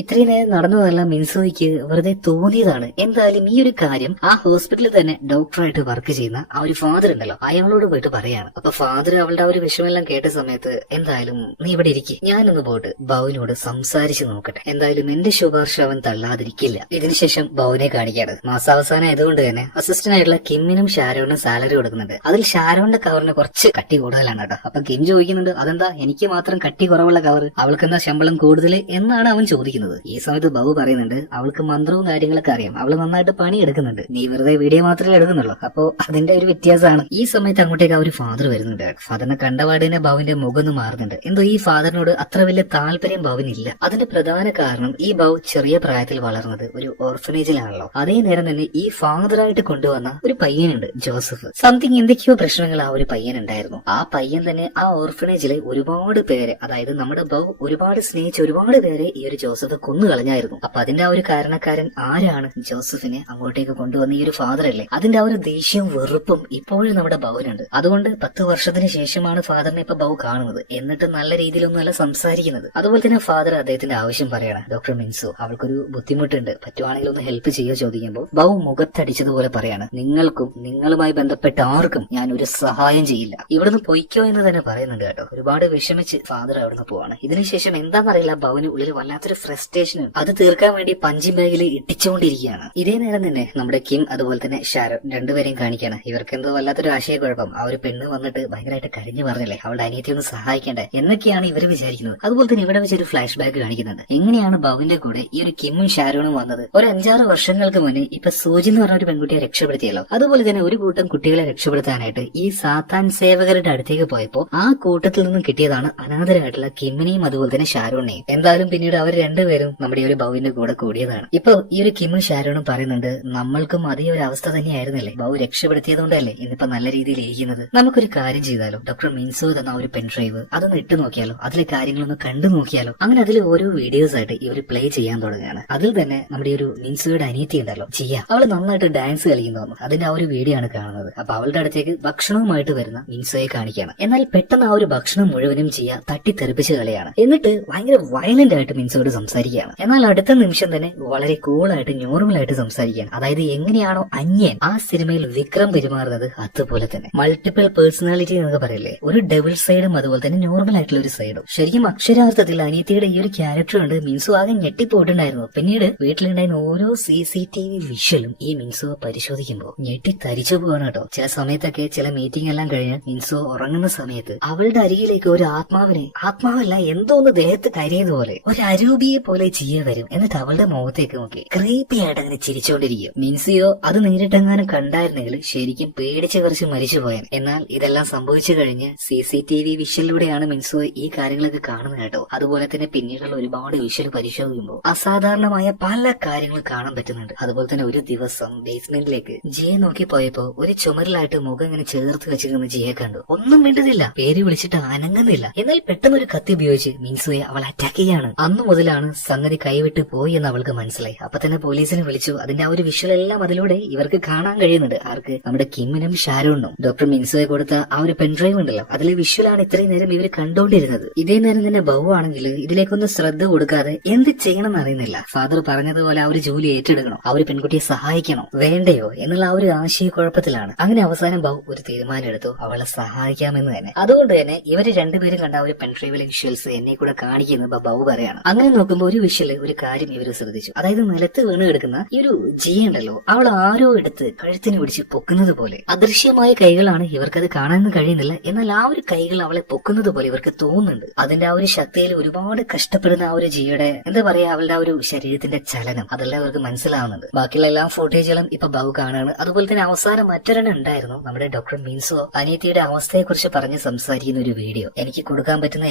ഇത്രയും നേരം നടന്നതെല്ലാം മിൻസോയ്ക്ക് വെറുതെ തോന്നിയതാണ്. എന്തായാലും ഈ ഒരു കാര്യം ആ ഹോസ്പിറ്റലിൽ തന്നെ ഡോക്ടറായിട്ട് വർക്ക് ചെയ്യുന്ന ആ ഒരു ഫാദർ ഉണ്ടല്ലോ അയാളോട് പോയിട്ട് പറയാണ്. അപ്പൊ ഫാദർ അവളുടെ ആ ഒരു വിഷമെല്ലാം കേട്ട സമയത്ത് എന്തായാലും നീ ഇവിടെ ഇരിക്കും, ഞാനൊന്ന് പോയിട്ട് ബൗവിനോട് സംസാരിച്ചു നോക്കട്ടെ, എന്തായാലും എന്റെ ശുപാർശ അവൻ തള്ളാതിരിക്കില്ല. ഇതിനുശേഷം ബൗവിനെ കാണിക്കാണ്. മാസാവസാനം ആയതുകൊണ്ട് തന്നെ അസിസ്റ്റന്റ് ആയിട്ടുള്ള കിമ്മിനും ഷാരോണിനും സാലറി കൊടുക്കുന്നുണ്ട്. അതിൽ ഷാരോണിന്റെ കവറിന് കുറച്ച് കട്ടി കൂടുതലാണ് കേട്ടോ. അപ്പൊ കിം ചോദിക്കുന്നുണ്ട് അതെന്താ എനിക്ക് മാത്രം കട്ടി കുറവുള്ള കവർ, അവൾക്ക് എന്താ ശമ്പളം കൂടുതൽ എന്നാണ് അവൻ ചോദിക്കുന്നത്. ഈ സമയത്ത് ബൗ പറയുന്നുണ്ട് അവൾക്ക് മന്ത്രവും കാര്യങ്ങളൊക്കെ അറിയാം, അവള് നന്നായിട്ട് പണി എടുക്കുന്നുണ്ട്, നീ വെറുതെ വീഡിയോ മാത്രമേ എടുക്കുന്നുള്ളൂ, അപ്പോ അതിന്റെ ഒരു വ്യത്യാസമാണ്. ഈ സമയത്ത് അങ്ങോട്ടേക്ക് ആ ഒരു ഫാദർ വരുന്നുണ്ട്. ഫാദറിനെ കണ്ടപാട് തന്നെ ബൗവിന്റെ മുഖം ഒന്ന് മാറുന്നുണ്ട്. എന്തോ ഈ ഫാദറിനോട് അത്ര വലിയ താല്പര്യം ബൗവിനില്ല. അതിന്റെ പ്രധാന കാരണം ഈ ബൗ ചെറിയ പ്രായത്തിൽ വളർന്നത് ഒരു ഓർഫനേജിലാണല്ലോ. അതേ നേരം തന്നെ ഈ ഫാദറായിട്ട് കൊണ്ടുവന്ന ഒരു പയ്യനുണ്ട് ജോസഫ്. സംതിങ് എന്തൊക്കെയോ പ്രശ്നങ്ങൾ ആ ഒരു പയ്യനുണ്ടായിരുന്നു. ആ പയ്യൻ തന്നെ ആ ഓർഫനേജിലെ ഒരുപാട് പേരെ, അതായത് നമ്മുടെ ബൗ ഒരുപാട് സ്നേഹിച്ച ഒരുപാട് പേരെ ഈ ഒരു ജോസഫ് കൊന്നുകളഞ്ഞായിരുന്നു. അപ്പൊ അതിന്റെ ആ ഒരു കാരണക്കാരൻ ആരാണ്? ജോസഫിനെ അങ്ങോട്ടേക്ക് കൊണ്ടുവന്ന ഈ ഒരു ഫാദർ അല്ലേ. അതിന്റെ ആ ഒരു ദേഷ്യവും വെറുപ്പും ഇപ്പോഴും നമ്മുടെ ബൗവിനുണ്ട്. അതുകൊണ്ട് 10 വർഷത്തിന് ശേഷമാണ് ഫാദറിനെ ഇപ്പൊ ബൗ കാണുന്നത്. എന്നിട്ട് നല്ല രീതിയിലൊന്നുമല്ല സംസാരിക്കുന്നത്. അതുപോലെ തന്നെ ഫാദർ അദ്ദേഹത്തിന്റെ ആവശ്യം പറയണം, ഡോക്ടർ മിൻസു അവൾക്കൊരു ബുദ്ധിമുട്ടുണ്ട്, പറ്റുവാണെങ്കിൽ ഒന്ന് ഹെൽപ്പ് ചെയ്യുക ചോദിക്കുമ്പോൾ ബൗ മുഖത്തടിച്ചതുപോലെ പറയാണ്, നിങ്ങൾക്കും നിങ്ങളുമായി ബന്ധപ്പെട്ട ആർക്കും ഞാൻ ഒരു സഹായം ചെയ്യില്ല, ഇവിടുന്ന് പൊയ്ക്കോ എന്ന് തന്നെ പറയുന്നുണ്ട് കേട്ടോ. ഒരുപാട് വിഷമിച്ച് ഫാദർ അവിടുന്ന് പോവാണ്. ഇതിനുശേഷം എന്താണെന്നറിയില്ല ബൗവിന് ഉള്ളിൽ വല്ലാത്തൊരു ഫ്രസ്ട്രേഷൻ, അത് തീർക്കാൻ വേണ്ടി പഞ്ചിങ് ബാഗിൽ ഇട്ടിച്ചുകൊണ്ടിരിക്കുകയാണ്. ഇതേ നേരം തന്നെ നമ്മുടെ കിം അതുപോലെ തന്നെ ഷാരോൺ രണ്ടുപേരെയും കാണിക്കാണ്. ഇവർക്ക് എന്തോ വല്ലാത്തൊരു ആശയക്കുഴപ്പം. ആ ഒരു പെണ്ണ് വന്നിട്ട് ഭയങ്കരമായിട്ട് കരഞ്ഞു പറഞ്ഞില്ലേ അവളുടെ അനിയത്തി ഒന്ന് സഹായിക്കേണ്ടേ എന്നൊക്കെയാണ് ഇവർ വിചാരിക്കുന്നത്. അതുപോലെ തന്നെ ഇവിടെ വെച്ചൊരു ഫ്ലാഷ് ബാക്ക് കാണിക്കുന്നുണ്ട്. എങ്ങനെയാണ് ബൗവിന്റെ കൂടെ ഈ ഒരു കിമ്മും ഷാരോണും വന്നത്? ഒരു 5-6 വർഷങ്ങൾക്ക് മുന്നേ ഇപ്പൊ സൂജി എന്ന് പറഞ്ഞ ഒരു പെൺകുട്ടിയെ രക്ഷപ്പെടുത്തിയല്ലോ. അതുപോലെ തന്നെ ഒരു കൂട്ടം കുട്ടികളെ രക്ഷപ്പെടുത്താനായിട്ട് ഈ സാത്താൻ സേവകരുടെ അടുത്തേക്ക് പോയപ്പോ ആ കൂട്ടത്തിൽ നിന്നും കിട്ടിയതാണ് അനാഥരായിട്ടുള്ള കിമ്മിനെയും അതുപോലെ തന്നെ ഷാരോണിനെയും. എന്തായാലും പിന്നീട് അവർ രണ്ടുപേരും നമ്മുടെ ഈ ഒരു ബൗവിന്റെ കൂടെ കൂടിയതാണ്. ഇപ്പൊ ഈ ഒരു കിമ്മും ഷാരോണും പറയുന്നുണ്ട് നമ്മൾക്കും അതേ ഒരു അവസ്ഥ തന്നെയായിരുന്നല്ലേ, ബൗ രക്ഷപ്പെടുത്തിയതുകൊണ്ടല്ലേ ഇന്നിപ്പോ നല്ല രീതിയിൽ ഇരിക്കുന്നത്. നമുക്കൊരു കാര്യം ചെയ്താലോ, ഡോക്ടർ മിൻസോ തന്ന ഒരു പെൻഡ്രൈവ് അതൊന്ന് ഇട്ട് നോക്കിയാലോ, അതിലെ കാര്യങ്ങളൊന്ന് കണ്ടു നോക്കിയാലോ. അങ്ങനെ അതിൽ ഓരോ വീഡിയോസ് ആയിട്ട് ഇവർ പ്ലേ ചെയ്യാൻ തുടങ്ങുകയാണ്. അതിൽ തന്നെ നമ്മുടെ ഒരു മിൻസോയുടെ അനിയത്തി ഉണ്ടല്ലോ ജിയ, അവള് നന്നായിട്ട് ഡാൻസ് കളിക്കുന്നു. അതിന്റെ ആ ഒരു വീഡിയോ ആണ് കാണുന്നത്. അപ്പൊ അവളുടെ അടുത്തേക്ക് ഭക്ഷണവുമായിട്ട് വരുന്ന മിൻസോയെ കാണിക്കുകയാണ്. എന്നാൽ പെട്ടെന്ന് ആ ഒരു ഭക്ഷണം മുഴുവനും ജിയ തട്ടിത്തെറിപ്പിച്ച് കളിയാണ്. എന്നിട്ട് ഭയങ്കര വയലന്റ് ആയിട്ട് മിൻസോയോട് സംസാരിക്കുകയാണ്. എന്നാൽ അടുത്ത നിമിഷം തന്നെ വളരെ കൂളായിട്ട് നോർമലായിട്ട് സംസാരിക്കുകയാണ്. അതായത് എങ്ങനെയാണോ അന്യൻ ആ സിനിമയിൽ വിക്രം പെരുമാറുന്നത് അതുപോലെ തന്നെ മൾട്ടിപ്പിൾ പേഴ്സണാലിറ്റി എന്നൊക്കെ പറയില്ലേ, ഒരു ഡബിൾ സൈഡും അതുപോലെ തന്നെ നോർമൽ ആയിട്ടുള്ള ഒരു സൈഡും. ശരിക്കും അക്ഷരാർത്ഥത്തിൽ അനിയത്തിയുടെ ഈ ഒരു ക്യാരക്ടർ കൊണ്ട് മിൻസു ആകെ ഞെട്ടിപ്പോയിട്ടുണ്ടായിരുന്നു. പിന്നീട് വീട്ടിലുണ്ടായിരുന്ന ഓരോ CCTV വിഷ്വലും ഈ മിൻസു പരിശോധിക്കുമ്പോൾ ഞെട്ടിത്തരിച്ചു പോവാണ് കേട്ടോ. ചില സമയത്തൊക്കെ ചില മീറ്റിംഗ് എല്ലാം കഴിഞ്ഞ് മിൻസു ഉറങ്ങുന്ന സമയത്ത് അവളുടെ അരികിലേക്ക് ഒരു ആത്മാവല്ല എന്തോ ഒന്ന് ദേഹത്ത് കരയതുപോലെ ഒരു അരൂപിയെ പോലെ ജിയ വരും. എന്നിട്ട് അവളുടെ മുഖത്തേക്ക് നോക്കി ക്രീപ്പി ആയിട്ട് അങ്ങനെ ചിരിച്ചുകൊണ്ടിരിക്കും. മിൻസിയോ അത് നേരിട്ടെങ്ങാനും കണ്ടായിരുന്നെങ്കിൽ ശരിക്കും പേടിച്ച് കുറച്ച് മരിച്ചുപോയാൻ. എന്നാൽ ഇതെല്ലാം സംഭവിച്ചു കഴിഞ്ഞ് CCTV വിഷ്വലിലൂടെയാണ് മിൻസോ ഈ കാര്യങ്ങളൊക്കെ കാണുന്നത് കേട്ടോ. അതുപോലെ തന്നെ പിന്നീടുള്ള ഒരുപാട് വിഷ്വൽ പരിശോധിക്കുമ്പോൾ അസാധാരണമായ പല കാര്യങ്ങൾ കാണാൻ പറ്റുന്നുണ്ട്. അതുപോലെ തന്നെ ഒരു ദിവസം ബേസ്മെന്റിലേക്ക് ജിയെ നോക്കി പോയപ്പോ ഒരു ചുമരിലായിട്ട് മുഖം ഇങ്ങനെ ചേർത്ത് വെച്ചിരുന്ന ജിയെ കണ്ടു. ഒന്നും മിണ്ടുന്നില്ല, പേര് വിളിച്ചിട്ട് അനങ്ങുന്നില്ല. എന്നാൽ പെട്ടെന്ന് ഒരു കത്തി ഉപയോഗിച്ച് മിൻസുയെ അവൾ അറ്റാക്ക് ചെയ്യാണ്. അന്നു മുതലാണ് സംഗതി കൈവിട്ട് പോയി എന്ന് അവൾക്ക് മനസ്സിലായി. അപ്പൊ തന്നെ പോലീസിനെ വിളിച്ചു. അതിന്റെ ആ ഒരു വിഷ്വൽ എല്ലാം അതിലൂടെ ഇവർക്ക് കാണാൻ കഴിയുന്നുണ്ട്. ആർക്ക്? നമ്മുടെ കിമ്മിനും ഷാരോണിനും. ഡോക്ടർ മിൻസുയെ കൊടുത്ത ആ ഒരു പെൻഡ്രൈവ് ഉണ്ടല്ലോ, അതിലെ വിഷ്വലാണ് ഇത്രയും നേരം ഇവർ കണ്ടുകൊണ്ടിരുന്നത്. ഇതേ നേരം തന്നെ ബൗ ആണെങ്കിൽ ഇതിലേക്കൊന്നും ശ്രദ്ധ കൊടുക്കാതെ എന്ത് ചെയ്യണം എന്നറിയുന്നില്ല. ഫാദർ പറഞ്ഞതുപോലെ ആ ഒരു ജോലി ഏറ്റെടുക്കണോ, ആ ഒരു പെൺകുട്ടിയെ സഹായിക്കണോ വേണ്ടയോ എന്നുള്ള ആ ഒരു ആശയക്കുഴപ്പത്തിലാണ്. അങ്ങനെ അവസാനം ബൗ ഒരു തീരുമാനം എടുത്തു, അവളെ സഹായിക്കാമെന്ന് തന്നെ. അതുകൊണ്ട് തന്നെ ഇവര് രണ്ടുപേരും കണ്ട ആ ഒരു പെൻഡ്രൈവിലെ വിഷ്വൽസ് എന്നെ കൂടെ കാണിക്കുന്നത് ബൗ പറയാണ്. അങ്ങനെ നോക്കുമ്പോൾ ഒരു വിഷ്വല് ഒരു കാര്യം ഇവര് ശ്രദ്ധിച്ചു. അതായത് നിലത്ത് വീണ് കിടക്കുന്ന ഈ ഒരു ജിയ ഉണ്ടല്ലോ, അവൾ ആരോ എടുത്ത് കഴുത്തിന് പിടിച്ച് പൊക്കുന്നത് പോലെ. അദൃശ്യമായ കൈകളാണ്, ഇവർക്കത് കാണാനൊന്നും കഴിയുന്നില്ല. എന്നാൽ ആ ഒരു കൈകൾ അവളെ പൊക്കുന്നത് പോലെ ഇവർക്ക് തോന്നുന്നുണ്ട്. അതിന്റെ ആ ഒരു ശക്തിയിൽ ഒരുപാട് കഷ്ടപ്പെടുന്ന ആ ഒരു ജിയുടെ എന്താ പറയാ, അവളുടെ ആ ഒരു ശരീരത്തിന്റെ ചലനം അതെല്ലാം അവർക്ക് മനസ്സിലാവുന്നുണ്ട്. ബാക്കിയുള്ള എല്ലാ ഫുട്ടേജുകളും ഇപ്പൊ ബൗ കാണാണ്. അതുപോലെ തന്നെ അവസാനം മറ്റൊരെണ്ണം ഉണ്ടായിരുന്നു, നമ്മുടെ ഡോക്ടർ മിൻസോ അനിയത്തിയുടെ അവസ്ഥയെ കുറിച്ച് പറഞ്ഞ് സംസാരിക്കുന്ന ഒരു വീഡിയോ. എനിക്ക് കൊടുക്കാൻ പറ്റുന്ന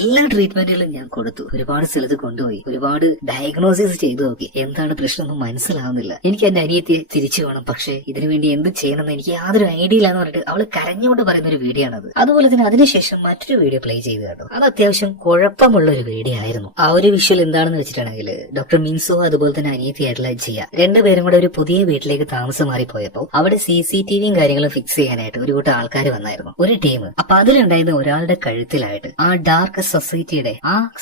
എല്ലാ ട്രീറ്റ്മെന്റുകളും ഞാൻ കൊടുത്തു, ഒരുപാട് സ്ഥലത്ത് കൊണ്ടുപോയി, ഒരുപാട് ഡയഗ്നോസിസ് ചെയ്തു നോക്കി, എന്താണ് പ്രശ്നമൊന്നും മനസ്സിലാവുന്നില്ല. എനിക്ക് എന്റെ അനിയത്തിയെ തിരിച്ചു വേണം, പക്ഷേ ഇതിനുവേണ്ടി എന്ത് ചെയ്യണമെന്ന് എനിക്ക് യാതൊരു ഐഡിയ ഇല്ലാന്ന് പറഞ്ഞിട്ട് അവള് കരഞ്ഞുകൊണ്ട് പറയുന്ന ഒരു വീഡിയോ ആണത്. അതുപോലെ തന്നെ അതിനുശേഷം മറ്റൊരു വീഡിയോ പ്ലേ ചെയ്തു കേട്ടോ. അത് അത്യാവശ്യം കുഴപ്പമുള്ള ഒരു വീഡിയോ ആയിരുന്നു. ആ ഒരു വിഷ്വൽ എന്താണെന്ന് വെച്ചിട്ടുണ്ടെങ്കിൽ ഡോക്ടർ മിൻസോ അതുപോലെ തന്നെ അനിയത്തിയായിട്ടുള്ള ജിയ രണ്ടുപേരും കൂടെ ഒരു പുതിയ വീട്ടിലേക്ക് താമസം മാറിപ്പോയപ്പോ അവിടെ CCTVയും കാര്യങ്ങളും ഫിക്സ് ചെയ്യാനായിട്ട് ഒരു കൂട്ടം ആൾക്കാർ വന്നായിരുന്നു, ഒരു ടീം. അപ്പൊ അതിലുണ്ടായിരുന്ന ഒരാളുടെ കഴുത്തിലായിട്ട് ആ ഡാർക്ക്